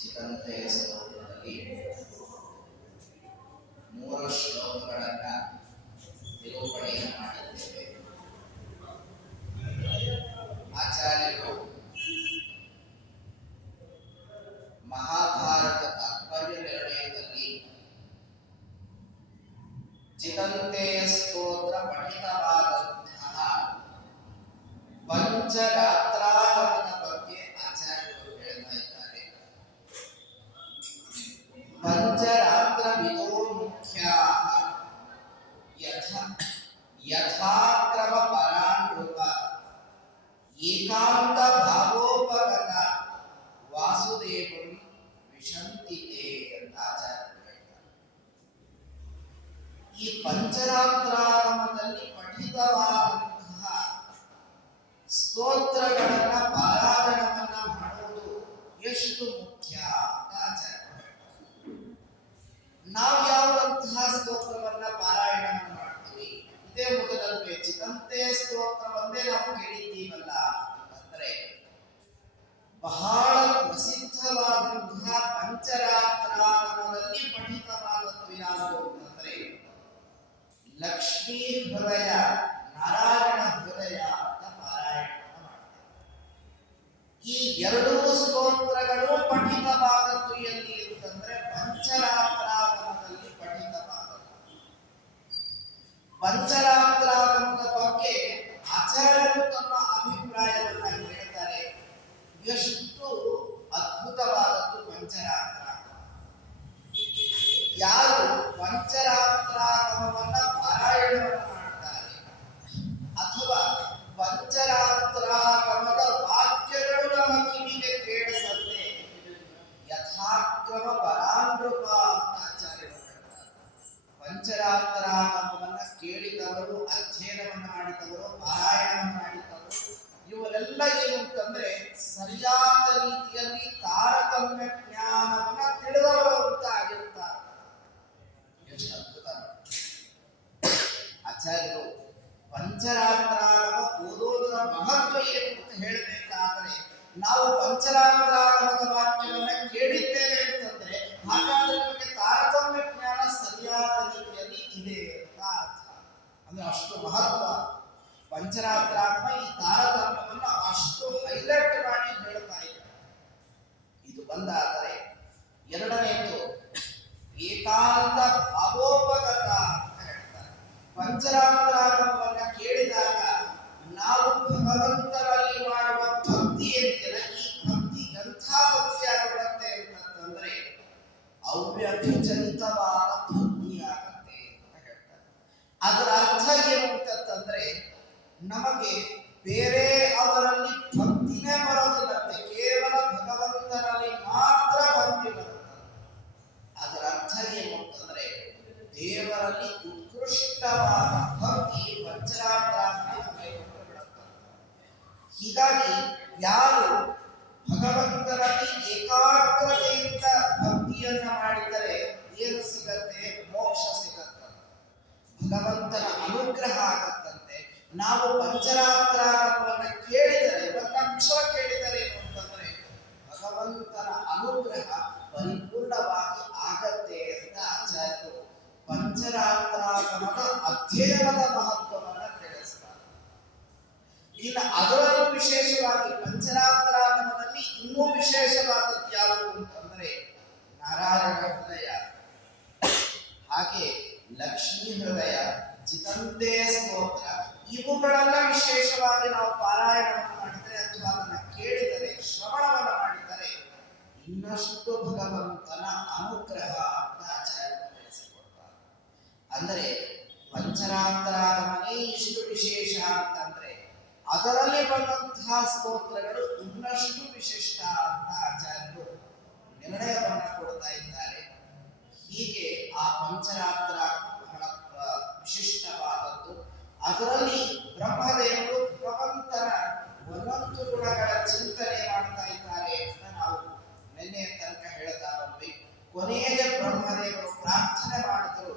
ಚಿಕ್ಕಂತೆಯ ಶ್ಲೋಕದಲ್ಲಿ 3 ಶ್ಲೋಕಗಳನ್ನು ನಿರೂಪಣೆಯನ್ನು ಮಾಡಿದ್ದೇವೆ. ಆಚಾರ್ಯರು ಮಹಾಭಾರತ ತಾತ್ಪರ್ಯ ನಿರ್ಣಯದಲ್ಲಿ ಚಿಕ್ಕಂತೆಯ ಸ್ತೋತ್ರ ಪಠಿತವಾದಂತಹ ಪಂಚರಾತ್ರಾಗಮನ ಬಗ್ಗೆ ಆಚಾರ್ಯರು ಹೇಳ್ತಾ ಇದ್ದಾರೆ. ಪಂಚರಾತ್ರವಿದೋ ಮುಖ್ಯಾಃ ಯಥಾಕ್ರಮ ಪರಾನೃಪ ಏಕಾಂತ ಭಾವೋಪಗತ ವಾಸುದೇವಂ ವಿಶಂತಿತೆ ಅಂತ ಆಚಾರ್ಯರು ಹೇಳ್ತಾರೆ. ಈ ಪಂಚರಾತ್ರಾಗಮದಲ್ಲಿ ಪಠಿತವಾದಂತಹ ಸ್ತೋತ್ರಗಳನ್ನ ಪಾರಾಯಣವನ್ನ ಮಾಡುವುದು ಎಷ್ಟು ಮುಖ್ಯ ಅಂತ ಆಚಾರ್ಯರು ಹೇಳ್ತಾರೆ. ನಾವು ಯಾವುದಂತಹ ಸ್ತೋತ್ರವನ್ನ ಪಾರಾಯಣವನ್ನು ಮಾಡ್ತೀವಿ? ಇದೇ ಮೊದಲಲ್ಲಿ ಚಿಕ್ಕಂತೆ ಸ್ತೋತ್ರವನ್ನೇ ನಾವು ಕೇಳಿದ್ದೀವಲ್ಲ ಅಂದ್ರೆ ಬಹಳ ಪ್ರಸಿದ್ಧವಾದಂತಹ ಪಂಚರಾತ್ರಾಗಮದಲ್ಲಿ ಪಠಿತವಾದದ್ದು ಯಾವುದು ಅಂತಂದ್ರೆ ಲಕ್ಷ್ಮೀ ಹೃದಯ, ನಾರಾಯಣ ಹೃದಯ ಅಂತ ಪಾರಾಯಣವನ್ನು ಮಾಡ್ತಾರೆ. ಈ ಎರಡೂ ಸ್ತೋತ್ರಗಳು ಪಠಿತವಾದದ್ದು ಎಲ್ಲಿ ಅಂತಂದ್ರೆ ಪಂಚರಾತ್ರಾಗಮದಲ್ಲಿ ಪಠಿತವಾದದ್ದು. ಪಂಚರಾತ್ರಾಗಮದ ಬಗ್ಗೆ ಆಚಾರ್ಯರು ತಮ್ಮ ಅಭಿಪ್ರಾಯವನ್ನ ಹೇಳ್ತಾರೆ. ಎಷ್ಟು ಅದ್ಭುತವಾದದ್ದು ಪಂಚರಾತ್ರಾಗಮ! ಯಾರು ಪಂಚರಾತ್ರಾಗಮವನ್ನ ಪಾರಾಯಣವನ್ನು ಮಾಡ್ತಾರೆ ಅಥವಾ ಪಂಚರಾತ್ರಾಗಮದ ವಾಕ್ಯಗಳು ನಮ್ಮ ಕಿವಿಗೆ ಕೇಳಿಸತ್ತೆ, ಯಥಾಕ್ರಮ ಪರಾನೃಪ ಅಂತ ಆಚಾರ್ಯರು ಹೇಳ್ತಾರೆ. ಪಂಚರಾತ್ರಾಗಮವನ್ನ ಕೇಳಿದವರು, ಅಧ್ಯಯನವನ್ನು ಮಾಡಿದವರು, ಪಾರಾಯಣವನ್ನು ಮಾಡಿದವರು ಇವರೆಲ್ಲ ಏನು ಅಂತಂದ್ರೆ ಸರಿಯಾದ ರೀತಿಯಲ್ಲಿ ತಾರತಮ್ಯ ಜ್ಞಾನವನ್ನ ತಿಳಿದವರು ಅಂತ ಆಗಿರ್ತಾರೆ. ಎಷ್ಟು ಅದ್ಭುತ! ಆಚಾರ್ಯರು ಪಂಚರಾತ್ರಾಗಮ ಓದೋದರ ಮಹತ್ವ ಏನು ಅಂತ ಹೇಳಬೇಕಾದರೆ ನಾವು ಪಂಚರಾತ್ರಾಗಮದ ವಾಕ್ಯವನ್ನ ಕೇಳಿದ್ದೇವೆ ಅಂತಂದ್ರೆ ಹಾಗಾದ್ರೆ ನಮಗೆ ತಾರತಮ್ಯ ಜ್ಞಾನ ಸರಿಯಾದ ರೀತಿಯಲ್ಲಿ ಇದೆ ಅಂತ ಅರ್ಥ. ಅಂದ್ರೆ ಅಷ್ಟು ಮಹತ್ವ ಪಂಚರಾತ್ರಾಗಮ ಈ ತಾರತಮ್ಯವನ್ನು ಅಷ್ಟು ಹೈಲೈಟ್ ಮಾಡಿ ಹೇಳ್ತಾ ಇದೆ. ಇದು ಬಂದಾದರೆ ಎರಡನೇದು ಏಕಾಂತ ಭಾವೋಪಗತ ಅಂತ ಹೇಳ್ತಾರೆ. ಪಂಚರಾತ್ರಾಗಮವನ್ನ ಕೇಳಿದಾಗ ನಾವು ಭಗವಂತನಲ್ಲಿ ಮಾಡುವ ಭಕ್ತಿ ಏನಿದೆ, ಈ ಭಕ್ತಿ ಎಂಥ ಭಕ್ತಿ ಆಗಿಬಿಡುತ್ತೆ ಅಂತಂದ್ರೆ ಅವ್ಯಭಿಚಲಿತವಾದ ಭಕ್ತಿ ಆಗತ್ತೆ ಅಂತ ಹೇಳ್ತಾರೆ. ಅದರ ಅರ್ಥ ಏನು ಅಂತಂದ್ರೆ ನಮಗೆ ಬೇರೆ ಅವರಲ್ಲಿ ಭಕ್ತಿನೇ ಬರೋದಿಲ್ಲಂತೆ, ಕೇವಲ ಭಗವಂತನಲ್ಲಿ ಮಾತ್ರ ಭಕ್ತಿ ಬರುತ್ತೆ. ಅದರ ಅರ್ಥ ಏನು ಅಂತಂದ್ರೆ ದೇವರಲ್ಲಿ ಉತ್ಕೃಷ್ಟವಾದ ಭಕ್ತಿ ಪಂಚರಾತ್ರಾಗಮಕ್ಕೆ ಬಿಡುತ್ತೆ. ಹೀಗಾಗಿ ಯಾರು ಭಗವಂತನಲ್ಲಿ ಏಕಾಗ್ರತೆಯಿಂದ ಭಕ್ತಿಯನ್ನ ಮಾಡಿದರೆ ಏನು ಸಿಗತ್ತೆ? ಮೋಕ್ಷ ಸಿಗತ್ತೆ, ಭಗವಂತನ ಅನುಗ್ರಹ ಆಗತ್ತಂತೆ. ನಾವು ಪಂಚರಾತ್ರಾಗಮವನ್ನ ಕೇಳಿದರೆ, ಒಂದು ಅಕ್ಷರ ಕೇಳಿದರೆ ಏನು ಅಂತಂದ್ರೆ ಭಗವಂತನ ಅನುಗ್ರಹ ಪರಿಪೂರ್ಣ ಹೃದಯ, ಜಿತಂತೆ ಸ್ತೋತ್ರ, ಇವುಗಳೆಲ್ಲ ವಿಶೇಷವಾಗಿ ನಾವು ಪಾರಾಯಣವನ್ನು ಮಾಡಿದರೆ ಅಥವಾ ಅದನ್ನು ಕೇಳಿದರೆ, ಶ್ರವಣವನ್ನು ಮಾಡಿದರೆ ಇನ್ನಷ್ಟು ಭಗವಂತನ ಅನುಗ್ರಹ ಅಂತ ಆಚಾರ್ಯರು ತಿಳಿಸಿಕೊಡ್ತಾರೆ. ಅಂದರೆ ಪಂಚರಾತ್ರಾಗಮನೇ ಇಷ್ಟು ವಿಶೇಷ ಅಂತಂದ್ರೆ ಅದರಲ್ಲಿ ಬಂದಂತಹ ಸ್ತೋತ್ರಗಳು ಇನ್ನಷ್ಟು ವಿಶಿಷ್ಟ ಅಂತ ಆಚಾರ್ಯರು ನಿರ್ಣಯವನ್ನು ಕೊಡ್ತಾ ಇದ್ದಾರೆ. ಹೀಗೆ ಆ ಪಂಚರಾತ್ರ ಬಹಳ ವಿಶಿಷ್ಟವಾದದ್ದು. ಅದರಲ್ಲಿ ಬ್ರಹ್ಮದೇವರು ಭಗವಂತನ ಒಂದೊಂದು ಗುಣಗಳ ಚಿಂತನೆ ಮಾಡ್ತಾ ಇದ್ದಾರೆ ಅಂತ ನಾವು ನಿನ್ನೆ ತನಕ ಹೇಳ್ತಾ ಬಂದ್ವಿ. ಕೊನೆಗೆ ಬ್ರಹ್ಮದೇವರು ಪ್ರಾರ್ಥನೆ ಮಾಡಿದರು,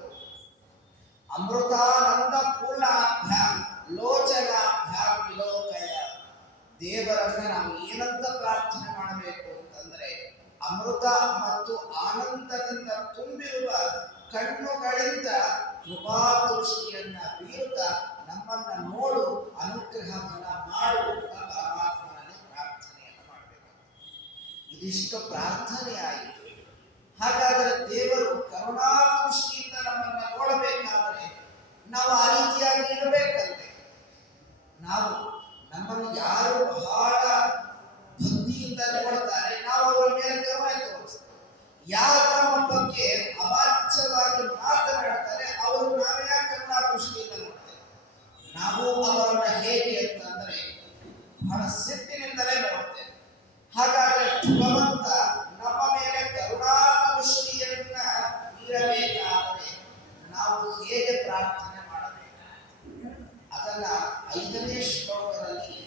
ಅಮೃತಾನಂದ ಪೂರ್ಣಾಭ್ಯಾಂ ಲೋಚನಾಭ್ಯಾಂ ವಿಲೋಕಯ. ದೇವರನ್ನ ನಾವು ಏನಂತ ಪ್ರಾರ್ಥನೆ ಮಾಡಬೇಕು ಅಂತಂದ್ರೆ, ಅಮೃತ ಮತ್ತು ಆನಂದದಿಂದ ತುಂಬಿರುವ ಕಣ್ಣುಗಳಿಂದ ಕೃಪಾದೃಷ್ಟಿಯನ್ನ ಬೀರುತ್ತಾ ನಮ್ಮನ್ನ ನೋಡು, ಅನುಗ್ರಹವನ್ನ ಮಾಡು ಅಂತ ಪರಮಾತ್ಮನಲ್ಲಿ ಪ್ರಾರ್ಥನೆಯನ್ನು ಮಾಡಬೇಕು. ಇದಿಷ್ಟು ಪ್ರಾರ್ಥನೆ ಆಯಿತು. ಹಾಗಾದರೆ ದೇವರು ಕರುಣಾದೃಷ್ಟಿಯಿಂದ ನಮ್ಮನ್ನ ನೋಡಬೇಕಾದರೆ ನಾವು ಆ ರೀತಿಯಾಗಿ ಇರಬೇಕಂತೆ. ನಾವು ನಮ್ಮನ್ನು ಯಾರು ಬಹಳ ಭಕ್ತಿಯಿಂದ ನೋಡ್ತಾರೆ, ನಾವು ಅವರ ಮೇಲೆ ಕರುಣೆ ತೋರಿಸ್ತೇವೆ. ಯಾರು ನಮ್ಮ ಬಗ್ಗೆ ಅವಾಚ್ಯವಾಗಿ ಮಾತನಾಡ್ತಾರೆ, ಅವರು ನಾವೇ ಕರುಣಾದೃಷ್ಟಿಯಿಂದ ನೋಡ್ತೇವೆ. ನಾವು ಅವರನ್ನ ಹೇಗೆ ಅಂತಂದ್ರೆ ಬಹಳ ಸಿಟ್ಟಿನಿಂದಲೇ ನೋಡ್ತೇವೆ. ಹಾಗಾದ್ರೆ ಭಗವಂತ ನಮ್ಮ ಮೇಲೆ ಕರುಣಾದೃಷ್ಟಿಯನ್ನ ಬೀರಬೇಕಾದರೆ ನಾವು ಹೇಗೆ ಪ್ರಾರ್ಥನೆ ಮಾಡಬೇಕು? ಅದನ್ನ 5ನೇ ಶ್ಲೋಕದಲ್ಲಿ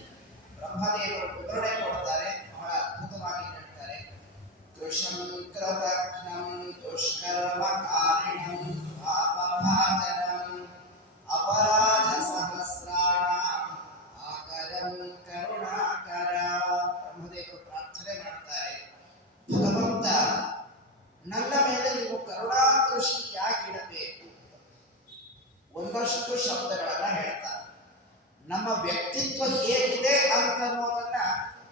ಬ್ರಹ್ಮದೇವರು ವಿವರಣೆ ಕೊಡ್ತಾರೆ. ಬಹಳ ಅದ್ಭುತವಾಗಿ ಹೇಳ್ತಾರೆ. ದೋಷಂ ಕೃತಘ್ನಂ ದುಷ್ಕರ್ಮ ಕಾರಿಣಂ ಪಾಪಭಾಜನಂ ಅಪರಾಧ ಸಹಸ್ರಾಣಾಂ ಆಕರಂ ಕರುಣಾಕರ. ಬ್ರಹ್ಮದೇವರು ಪ್ರಾರ್ಥನೆ ಮಾಡ್ತಾರೆ, ಭಗವಂತ ನನ್ನ ಮೇಲೆ ನೀವು ಕರುಣಾದೃಷ್ಟಿ ಯಾಕಿಡಬೇಕು? ಒಂದಷ್ಟು ಶಬ್ದಗಳನ್ನ ಹೇಳ್ತಾರೆ. ನಮ್ಮ ವ್ಯಕ್ತಿತ್ವ ಹೇಗಿದೆ ಅಂತನ್ನೋದನ್ನ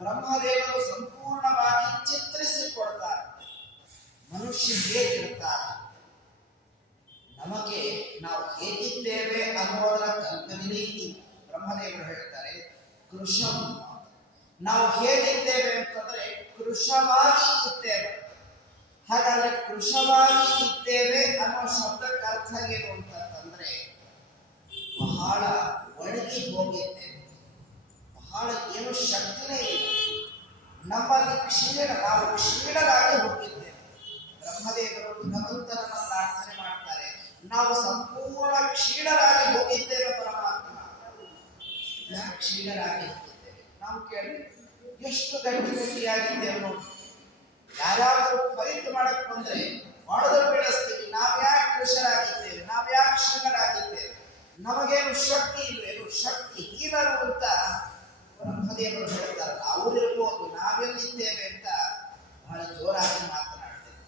ಬ್ರಹ್ಮದೇವರು ಸಂಪೂರ್ಣವಾಗಿ ಚಿತ್ರಿಸಿಕೊಡ್ತಾರೆ. ಮನುಷ್ಯ ಹೇಗಿರ್ತಾರೆ, ನಮಗೆ ನಾವು ಹೇಗಿದ್ದೇವೆ ಅನ್ನೋದರ ಕಲ್ಪನೆ ಬ್ರಹ್ಮದೇವರು ಹೇಳ್ತಾರೆ. ಕೃಷಂ, ನಾವು ಹೇಗಿದ್ದೇವೆ ಅಂತಂದ್ರೆ ಕೃಶವಾಗಿ ಇದ್ದೇವೆ. ಹಾಗಾದ್ರೆ ಕೃಶವಾಗಿ ಇದ್ದೇವೆ ಅನ್ನೋ ಶಬ್ದಕ್ಕೆ ಅರ್ಥ ಏನು ಅಂತಂದ್ರೆ ಬಹಳ ಒಣಗಿ ಹೋಗಿದ್ದೇವೆ, ಬಹಳ ಏನು ಶಕ್ತಿನೇ ಇಲ್ಲ, ನಮ್ಮಲ್ಲಿ ನಾವು ಕ್ಷೀಣರಾಗಿ ಹೋಗಿದ್ದೇವೆ. ಬ್ರಹ್ಮದೇವರು ಭಗವಂತನನ್ನ ಪ್ರಾರ್ಥನೆ ಮಾಡ್ತಾರೆ, ನಾವು ಸಂಪೂರ್ಣ ಕ್ಷೀಣರಾಗಿ ಹೋಗಿದ್ದೇವೆ ಪರಮಾತ್ಮ. ಯಾಕೆ ಕ್ಷೀಣರಾಗಿ ಹೋಗಿದ್ದೇವೆ? ನಾವು ಕೇಳಿ ಎಷ್ಟು ಗಟ್ಟಿಯಾಗಿದ್ದೇವೆ ನೋಡಿ. ಯಾರಾದ್ರೂ ಫೈಟ್ ಮಾಡಕ್ ಬಂದ್ರೆ ಹೊಡೆದು ಬೀಳಿಸ್ತೀವಿ. ನಾವ್ಯಾಕೆ ಕೃಷರಾಗಿದ್ದೇವೆ, ನಾವ್ಯಾಕೆ ಕ್ಷೀಣರಾಗಿದ್ದೇವೆ, ನಮಗೇನು ಶಕ್ತಿ ಇಲ್ವೇನು, ಶಕ್ತಿ ಹೀನರು ಅಂತ ಬ್ರಹ್ಮದೇವರು ಹೇಳ್ತಾರಲ್ಲ, ಅವರಿರ್ಬೋದು, ನಾವೆಲ್ಲಿದ್ದೇವೆ ಅಂತ ಬಹಳ ಜೋರಾಗಿ ಮಾತನಾಡ್ತೇವೆ.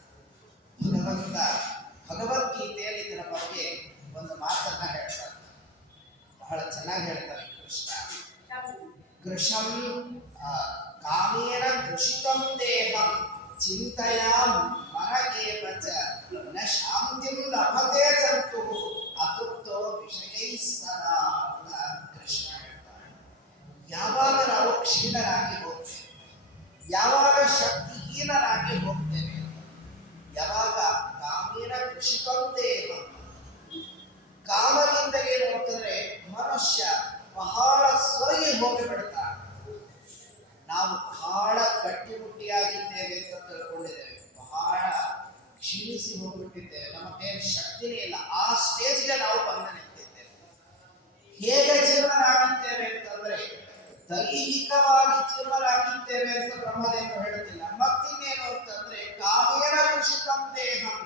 ಭಗವಂತ ಭಗವದ್ಗೀತೆಯಲ್ಲಿ ಇದರ ಬಗ್ಗೆ ಒಂದು ಮಾತನ್ನ ಹೇಳ್ತಾರೆ, ಬಹಳ ಚೆನ್ನಾಗಿ ಹೇಳ್ತಾರೆ ಕೃಷ್ಣ. ಕೃಷಂ ಕಾಮೇನ ಕೃಷಿತಂ ದೇಹಂ ಚಿಂತಯಾಂ ಮನಗೇವ ಚ ನ ಶಾಂತಿಂ ಲಭತೆ ಜಂತು ಅತೃಪ್ತೋ ವಿಷಯೈಃ ಸದಾ ಅಂತ ಕೃಷ್ಣ ಹೇಳ್ತಾರೆ. ಯಾವಾಗ ನಾವು ಕ್ಷೀಣರಾಗಿ ಹೋಗ್ತೇವೆ, ಯಾವಾಗ ಶಕ್ತಿಹೀನರಾಗಿ ಹೋಗ್ತೇವೆ, ಯಾವಾಗ ಕಾಮೇನ ಕೃಷಿತಂ ದೇಹಂ, ಕಾಮದಿಂದ ಏನು ಅಂತಂದ್ರೆ ಮನುಷ್ಯ ಬಹಳ ಸೊರಗಿ ಹೋಗಿಬಿಡ್ತಾನೆ. ನಾವು ಬಹಳ ಗಟ್ಟಿಮುಟ್ಟಿಯಾಗಿದ್ದೇವೆ ಅಂತ ತಿಳ್ಕೊಂಡಿದ್ದೇವೆ, ಬಹಳ ಕ್ಷೀಣಿಸಿ ಹೋಗ್ಬಿಟ್ಟಿದ್ದೇವೆ, ನಮಗೆ ಶಕ್ತಿನೇ ಇಲ್ಲ. ಆ ಸ್ಟೇಜ್ಗೆ ನಾವು ಬಂದು ನಿಂತಿದ್ದೇವೆ. ಹೇಗೆ ಜೀವನರಾಗಿದ್ದೇವೆ ಅಂತಂದ್ರೆ ದೈಹಿಕವಾಗಿ ಜೀವನರಾಗಿದ್ದೇವೆ ಅಂತ ಬ್ರಹ್ಮದೇವರು ಹೇಳುತ್ತಿಲ್ಲ. ಮತ್ತಿನ್ನೇನು ಅಂತಂದ್ರೆ ಕಾಮೇನ ಕೃಷಿತಂ ದೇಹಂ,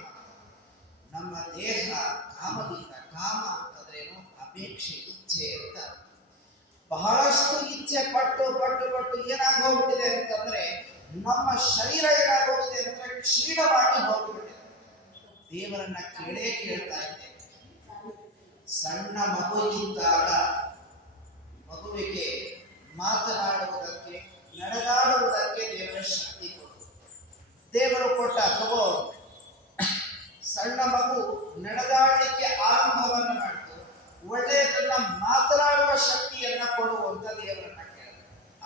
ನಮ್ಮ ದೇಹ ಕಾಮದಿಂದ, ಕಾಮ ಅಂತಂದ್ರೇನು ಅಪೇಕ್ಷೆ, ಇಚ್ಛೆ ಅಂತ. ಬಹಳಷ್ಟು ಇಚ್ಛೆ ಪಟ್ಟು ಪಟ್ಟು ಪಟ್ಟು ಏನಾಗಿ ಹೋಗ್ಬಿಟ್ಟಿದೆ ಅಂತಂದ್ರೆ ನಮ್ಮ ಶರೀರ ಏನಾಗೋಗಿದೆ ಅಂದ್ರೆ ಕ್ಷೀಣವಾಗಿ ಹೋಗ್ಬಿಟ್ಟಿದೆ. ದೇವರನ್ನ ಕೇಳ್ತಾ ಇದ್ದೇವೆ. ಸಣ್ಣ ಮಗು ಇದ್ದಾಗ ಮಗುವಿಗೆ ಮಾತನಾಡುವುದಕ್ಕೆ, ನಡೆದಾಡುವುದಕ್ಕೆ ದೇವರ ಶಕ್ತಿ ಕೊಟ್ಟು, ದೇವರು ಕೊಟ್ಟ ತಗೋ. ಸಣ್ಣ ಮಗು ನಡೆದಾಡಲಿಕ್ಕೆ ಆರಂಭವನ್ನು ಮಾಡಿ ಶಕ್ತಿಯನ್ನ ಕೊಡುವಂತ ದೇವರನ್ನ ಕೇಳ,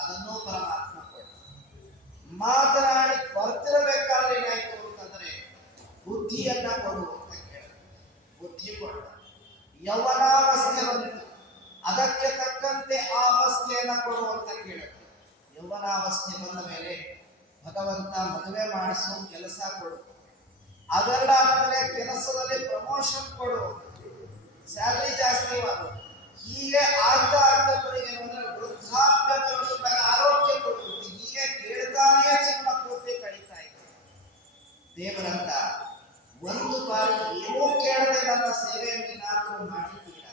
ಅದನ್ನು ಪರಮಾತ್ಮ ಕೊಡ. ಮಾತನಾಡಿ ಬರ್ತಿರಬೇಕಾದ್ರೆ ಏನಾಯ್ತು ಅಂತಂದ್ರೆ ಬುದ್ಧಿಯನ್ನ ಕೊಡು ಅಂತ ಕೇಳ, ಬುದ್ಧಿ ಕೊಡ. ಯೌವನಾವಸ್ಥೆ ಬಂತು, ಅದಕ್ಕೆ ತಕ್ಕಂತೆ ಆ ಅವಸ್ಥೆಯನ್ನ ಕೊಡು ಅಂತ ಕೇಳ. ಯೌವನಾವಸ್ಥೆ ಬಂದ ಮೇಲೆ ಭಗವಂತ ಮದುವೆ ಮಾಡಿಸೋ ಕೆಲಸ ಕೊಡು, ಅದರಲ್ಲಾದ್ಮೇಲೆ ಕೆಲಸದಲ್ಲಿ ಪ್ರಮೋಷನ್ ಕೊಡು, ಸ್ಯಾಲರಿ ಜಾಸ್ತಿ ಮಾಡು. ಹೀಗೆ ಆಗ್ತಾ ಆಗ್ತಾ ಕೊನೆಗೆ ಅಂದ್ರೆ ವೃದ್ಧಾಪ್ಯ ಬರುವಾಗ ಆರೋಗ್ಯ ಕೊಡು. ಹೀಗೆ ಕೇಳ್ತಾನೇ ಜೀವನ ಪೂರ್ತಿ ಕಳೀತಾ ಇದೆ. ದೇವರಂತ ಒಂದು ಬಾರಿ ಏನೂ ಕೇಳದೆ ನನ್ನ ಸೇವೆಯನ್ನು ಏನಾದರೂ ಮಾಡಿದ್ದೀರಾ?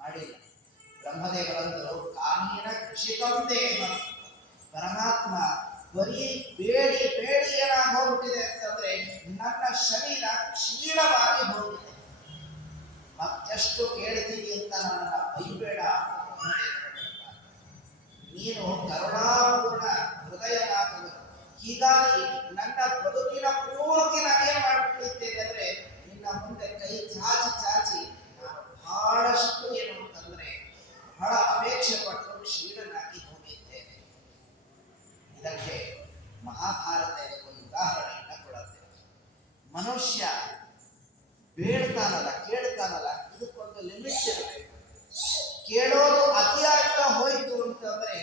ಮಾಡಿಲ್ಲ. ಬ್ರಹ್ಮದೇವರಂದರು ಕಾಮೀನ ಕೃಷಿಕಂತೆ. ಪರಮಾತ್ಮ ಬರೀ ಬೇಡಿ ಬೇಡಿ ಏನಾಗಿ ಹೋಗ್ಬಿಟ್ಟಿದೆ ಅಂತಂದ್ರೆ ನನ್ನ ಶರೀರ ಕ್ಷೀಣವಾಗಿ ಹೋಗಿದೆ. ಮತ್ತೆಷ್ಟು ಕೇಳ್ತೀವಿ ಅಂತ ನನ್ನನ್ನು ಬೈಬೇಡ. ನೀನು ಕರುಣಾಪೂರ್ಣ ಹೃದಯನಾದನು, ಹೀಗಾಗಿ ನನ್ನ ಬದುಕಿನ ಪೂರ್ತಿ ನಾನೇ ಮಾಡಿಬಿಟ್ಟಿದ್ದೇನೆ ಅಂದ್ರೆ ನಿನ್ನ ಮುಂದೆ ಕೈ ಚಾಚಿ ಚಾಚಿ ನಾನು ಬಹಳಷ್ಟು ಏನು ಅಂತಂದ್ರೆ ಬಹಳ ಅಪೇಕ್ಷೆ ಪಟ್ಟು ಕ್ಷೀಣನಾಗಿ ಹೋಗಿದ್ದೇನೆ. ಇದಕ್ಕೆ ಮಹಾಭಾರತ ಒಂದು ಉದಾಹರಣೆಯನ್ನು ಕೊಡುತ್ತೆ. ಮನುಷ್ಯ ಬೇಡ್ತಾನಲ್ಲ, ಕೇಳ್ತಾನಲ್ಲ, ಇದಕ್ಕೊಂದು ಲಿಮಿಟ್ ಇರಬೇಕು. ಕೇಳೋದು ಅತಿ ಆಗ್ತಾ ಹೋಯ್ತು ಅಂತಂದ್ರೆ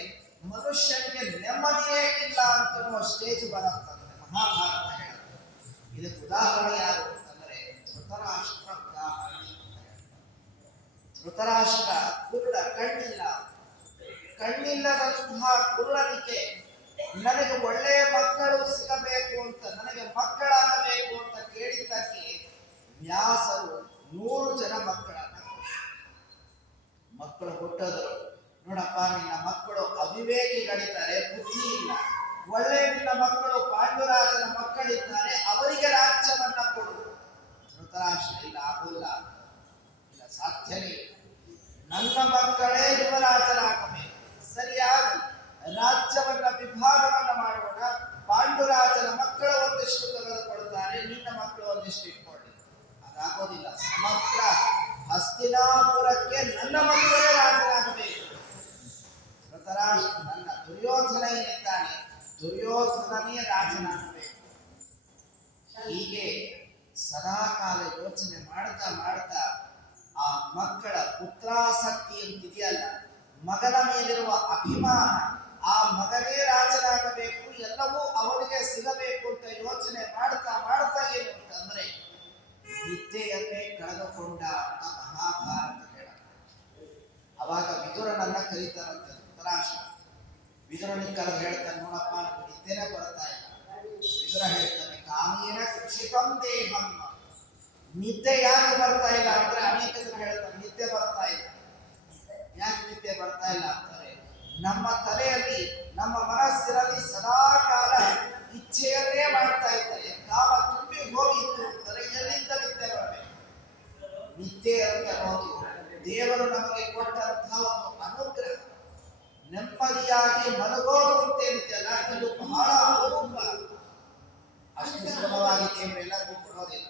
ಮನುಷ್ಯನಿಗೆ ನೆಮ್ಮದಿಯೇ ಇಲ್ಲ ಅಂತ ಸ್ಟೇಜ್ ಬರುತ್ತಂದ್ರೆ ಮಹಾಭಾರತ ಹೇಳುತ್ತೆ. ಇದಕ್ಕೆ ಉದಾಹರಣೆ ಯಾರು ಅಂತಂದ್ರೆ ಧೃತರಾಷ್ಟ್ರ ಉದಾಹರಣೆ. ಧೃತರಾಷ್ಟ್ರ ಕುರುಡ, ಕಣ್ಣಿಲ್ಲದಂತಹ ಕುರುಡನಿಗೆ ನನಗೆ ಒಳ್ಳೆಯ ಮಕ್ಕಳು ಸಿಗಬೇಕು ಅಂತ, ನನಗೆ ಮಕ್ಕಳಾಗಬೇಕು ಅಂತ ಕೇಳಿದ್ದಕ್ಕೆ ವ್ಯಾಸರು 100 ಜನ ಮಕ್ಕಳು ಹುಟ್ಟೋದ್ರು. ನೋಡಪ್ಪ, ನಿನ್ನ ಮಕ್ಕಳು ಅವಿವೇಕಿಗಳಿದ್ದಾರೆ, ಬುದ್ಧಿ ಇಲ್ಲ. ಒಳ್ಳೆಯ ನಿನ್ನ ಮಕ್ಕಳು ಪಾಂಡುರಾಜನ ಮಕ್ಕಳಿದ್ದಾರೆ, ಅವರಿಗೆ ರಾಜ್ಯವನ್ನ ಕೊಡು. ಧೃತರಾಷ್ಟ್ರ ಇಲ್ಲ, ಆಗೋಲ್ಲ, ಇಲ್ಲ, ಸಾಧ್ಯನೇ ಇಲ್ಲ. ನನ್ನ ಮಕ್ಕಳೇ ಯುವರಾಜರಾಗಬೇಕು, ಸರಿಯಾಗಿ ರಾಜ್ಯವನ್ನ ವಿಭಾಗವನ್ನ ಮಾಡೋಣ. ಪಾಂಡುರಾಜನ ಮಕ್ಕಳು ಒಂದಿಷ್ಟು ತೆಗೆದುಕೊಳ್ತಾರೆ, ನಿನ್ನ ಮಕ್ಕಳು ಒಂದಿಷ್ಟು ಇಟ್ಕೊಳ್ಳಿ. ಅದಾಗೋದಿಲ್ಲ. ಸಮಗ್ರ ಹಸ್ತಿನಾಪುರಕ್ಕೆ ನನ್ನ ಮಕ್ಕಳೇ ರಾಜರಾಗಬೇಕು. ಧೃತರಾಷ್ಟ್ರ ನನ್ನ ದುರ್ಯೋಧನ ಏನಿದ್ದಾನೆ, ದುರ್ಯೋಧನನೇ ರಾಜನಾಗಬೇಕು. ಹೀಗೆ ಸದಾಕಾಲ ಯೋಚನೆ ಮಾಡ್ತಾ ಮಾಡ್ತಾ ಆ ಮಕ್ಕಳ ಪುತ್ರಾಸಕ್ತಿ ಅಂತಿದೆಯಲ್ಲ, ಮಗನ ಮೇಲಿರುವ ಅಭಿಮಾನ, ಆ ಮಗನೇ ರಾಜನಾಗಬೇಕು, ಎಲ್ಲವೂ ಅವನಿಗೆ ಸಿಗಬೇಕು ಅಂತ ಯೋಚನೆ ಮಾಡ್ತಾ ಮಾಡ್ತಾ ಏನು ಅಂತಂದ್ರೆ ವಿದ್ಯೆಯನ್ನೇ ಕಳೆದುಕೊಂಡ ಅಂತ ಮಹಾಭಾರತ ಹೇಳ. ಅವಾಗ ವಿದುರನನ್ನ ಕರೀತಾರಂತೆ ಧೃತರಾಷ್ಟ್ರ. ವಿದುರನಿಗೆ ಕರೆದು ಹೇಳ್ತಾನೆ, ನೋಡಪ್ಪ, ನಮ್ಗೆ ನಿದ್ದೆನೇ ಬರ್ತಾ ಇಲ್ಲ. ವಿದುರ ಹೇಳ್ತಾನೆ, ಕಾಮೇನ ಕೃಷಿಕಂ ದೇಹಂ. ನಿದ್ದೆ ಯಾಕೆ ಬರ್ತಾ ಇಲ್ಲ ಅಂದ್ರೆ ಅನೇಕ ಜನ ಹೇಳ್ತಾರೆ ನಿದ್ದೆ ಬರ್ತಾ ಇಲ್ಲ. ಯಾಕೆ ನಿದ್ದೆ ಬರ್ತಾ ಇಲ್ಲ ಅಂತಾರೆ, ನಮ್ಮ ತಲೆಯಲ್ಲಿ, ನಮ್ಮ ಮನಸ್ಸಿನಲ್ಲಿ ಸದಾ ಕಾಲ ಇಚ್ಛೆಯನ್ನೇ ಮಾಡ್ತಾ ಇದ್ದಾರೆ. ಕಾಮ ತುಂಬಿ ಹೋಗಿತ್ತು ಅಂತಾರೆ, ಎಲ್ಲಿಂದ ನಿದ್ದೆ ಬರಬೇಕು? ನಿದ್ದೆ ಅಂತ ಹೋಗಿ ದೇವರು ನಮಗೆ ಕೊಟ್ಟಂತಹ ಒಂದು ಅನುಗ್ರಹ. ನೆಮ್ಮದಿಯಾಗಿ ಮಲಗೋದು ಅಂತ ಏನಿದೆಯಲ್ಲ, ಇದು ಬಹಳ ಅಪರೂಪ. ಅಷ್ಟು ಸುಲಭವಾಗಿ ದೇವರು ಎಲ್ಲರಿಗೂ ಕೊಡೋದಿಲ್ಲ.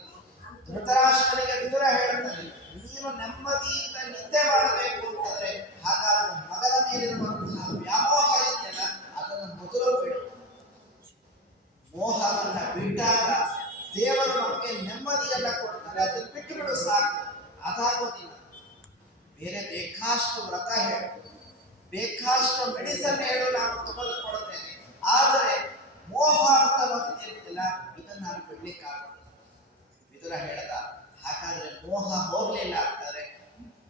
ಧೃತರಾಷ್ಟ್ರನಿಗೆ ವಿದುರ ಹೇಳ್ತಾರೆ, ನೀನು ನೆಮ್ಮದಿಯಿಂದ ನಿದ್ದೆ ಮಾಡಬೇಕು ಅಂತಂದ್ರೆ ಹಾಗಾದ್ರೆ ಮಗನ ಮೇಲಿರುವಂತಹ ವ್ಯಾಮೋಹ ಇದೆಯಲ್ಲ, ಅದನ್ನು ಮೊದಲು ಬಿಡು. ಮೋಹವನ್ನ ಬಿಟ್ಟಾಗ ದೇವರು ನಮಗೆ ನೆಮ್ಮದಿಯನ್ನ ಕೊಡ್ತಾರೆ. ಅದನ್ನು ಬಿಟ್ಟು ಬಿಡು ಸಾಕು. ಅದಾಗೋದಿಲ್ಲ. ಬೇರೆ ಬೇಕಾಷ್ಟು ವ್ರತ ಹೇಳು, ಬೇಕಾಷ್ಟು ಮೆಡಿಸನ್ ಹೇಳು, ನಾನು ತೆಗೆದುಕೊಡುತ್ತೇನೆ. ಆದರೆ ಮೋಹ ಅಂತ ಗೊತ್ತಿಲ್ಲ, ಇದನ್ನು ನಾನು ಬಿಡ್ಲಿಕ್ಕಾಗೋದಿಲ್ಲ. ವಿದುರ ಹೇಳ್ದ, ಹಾಗಾದ್ರೆ ಮೋಹ ಹೋಗ್ಲಿಲ್ಲ ಅಂತಾರೆ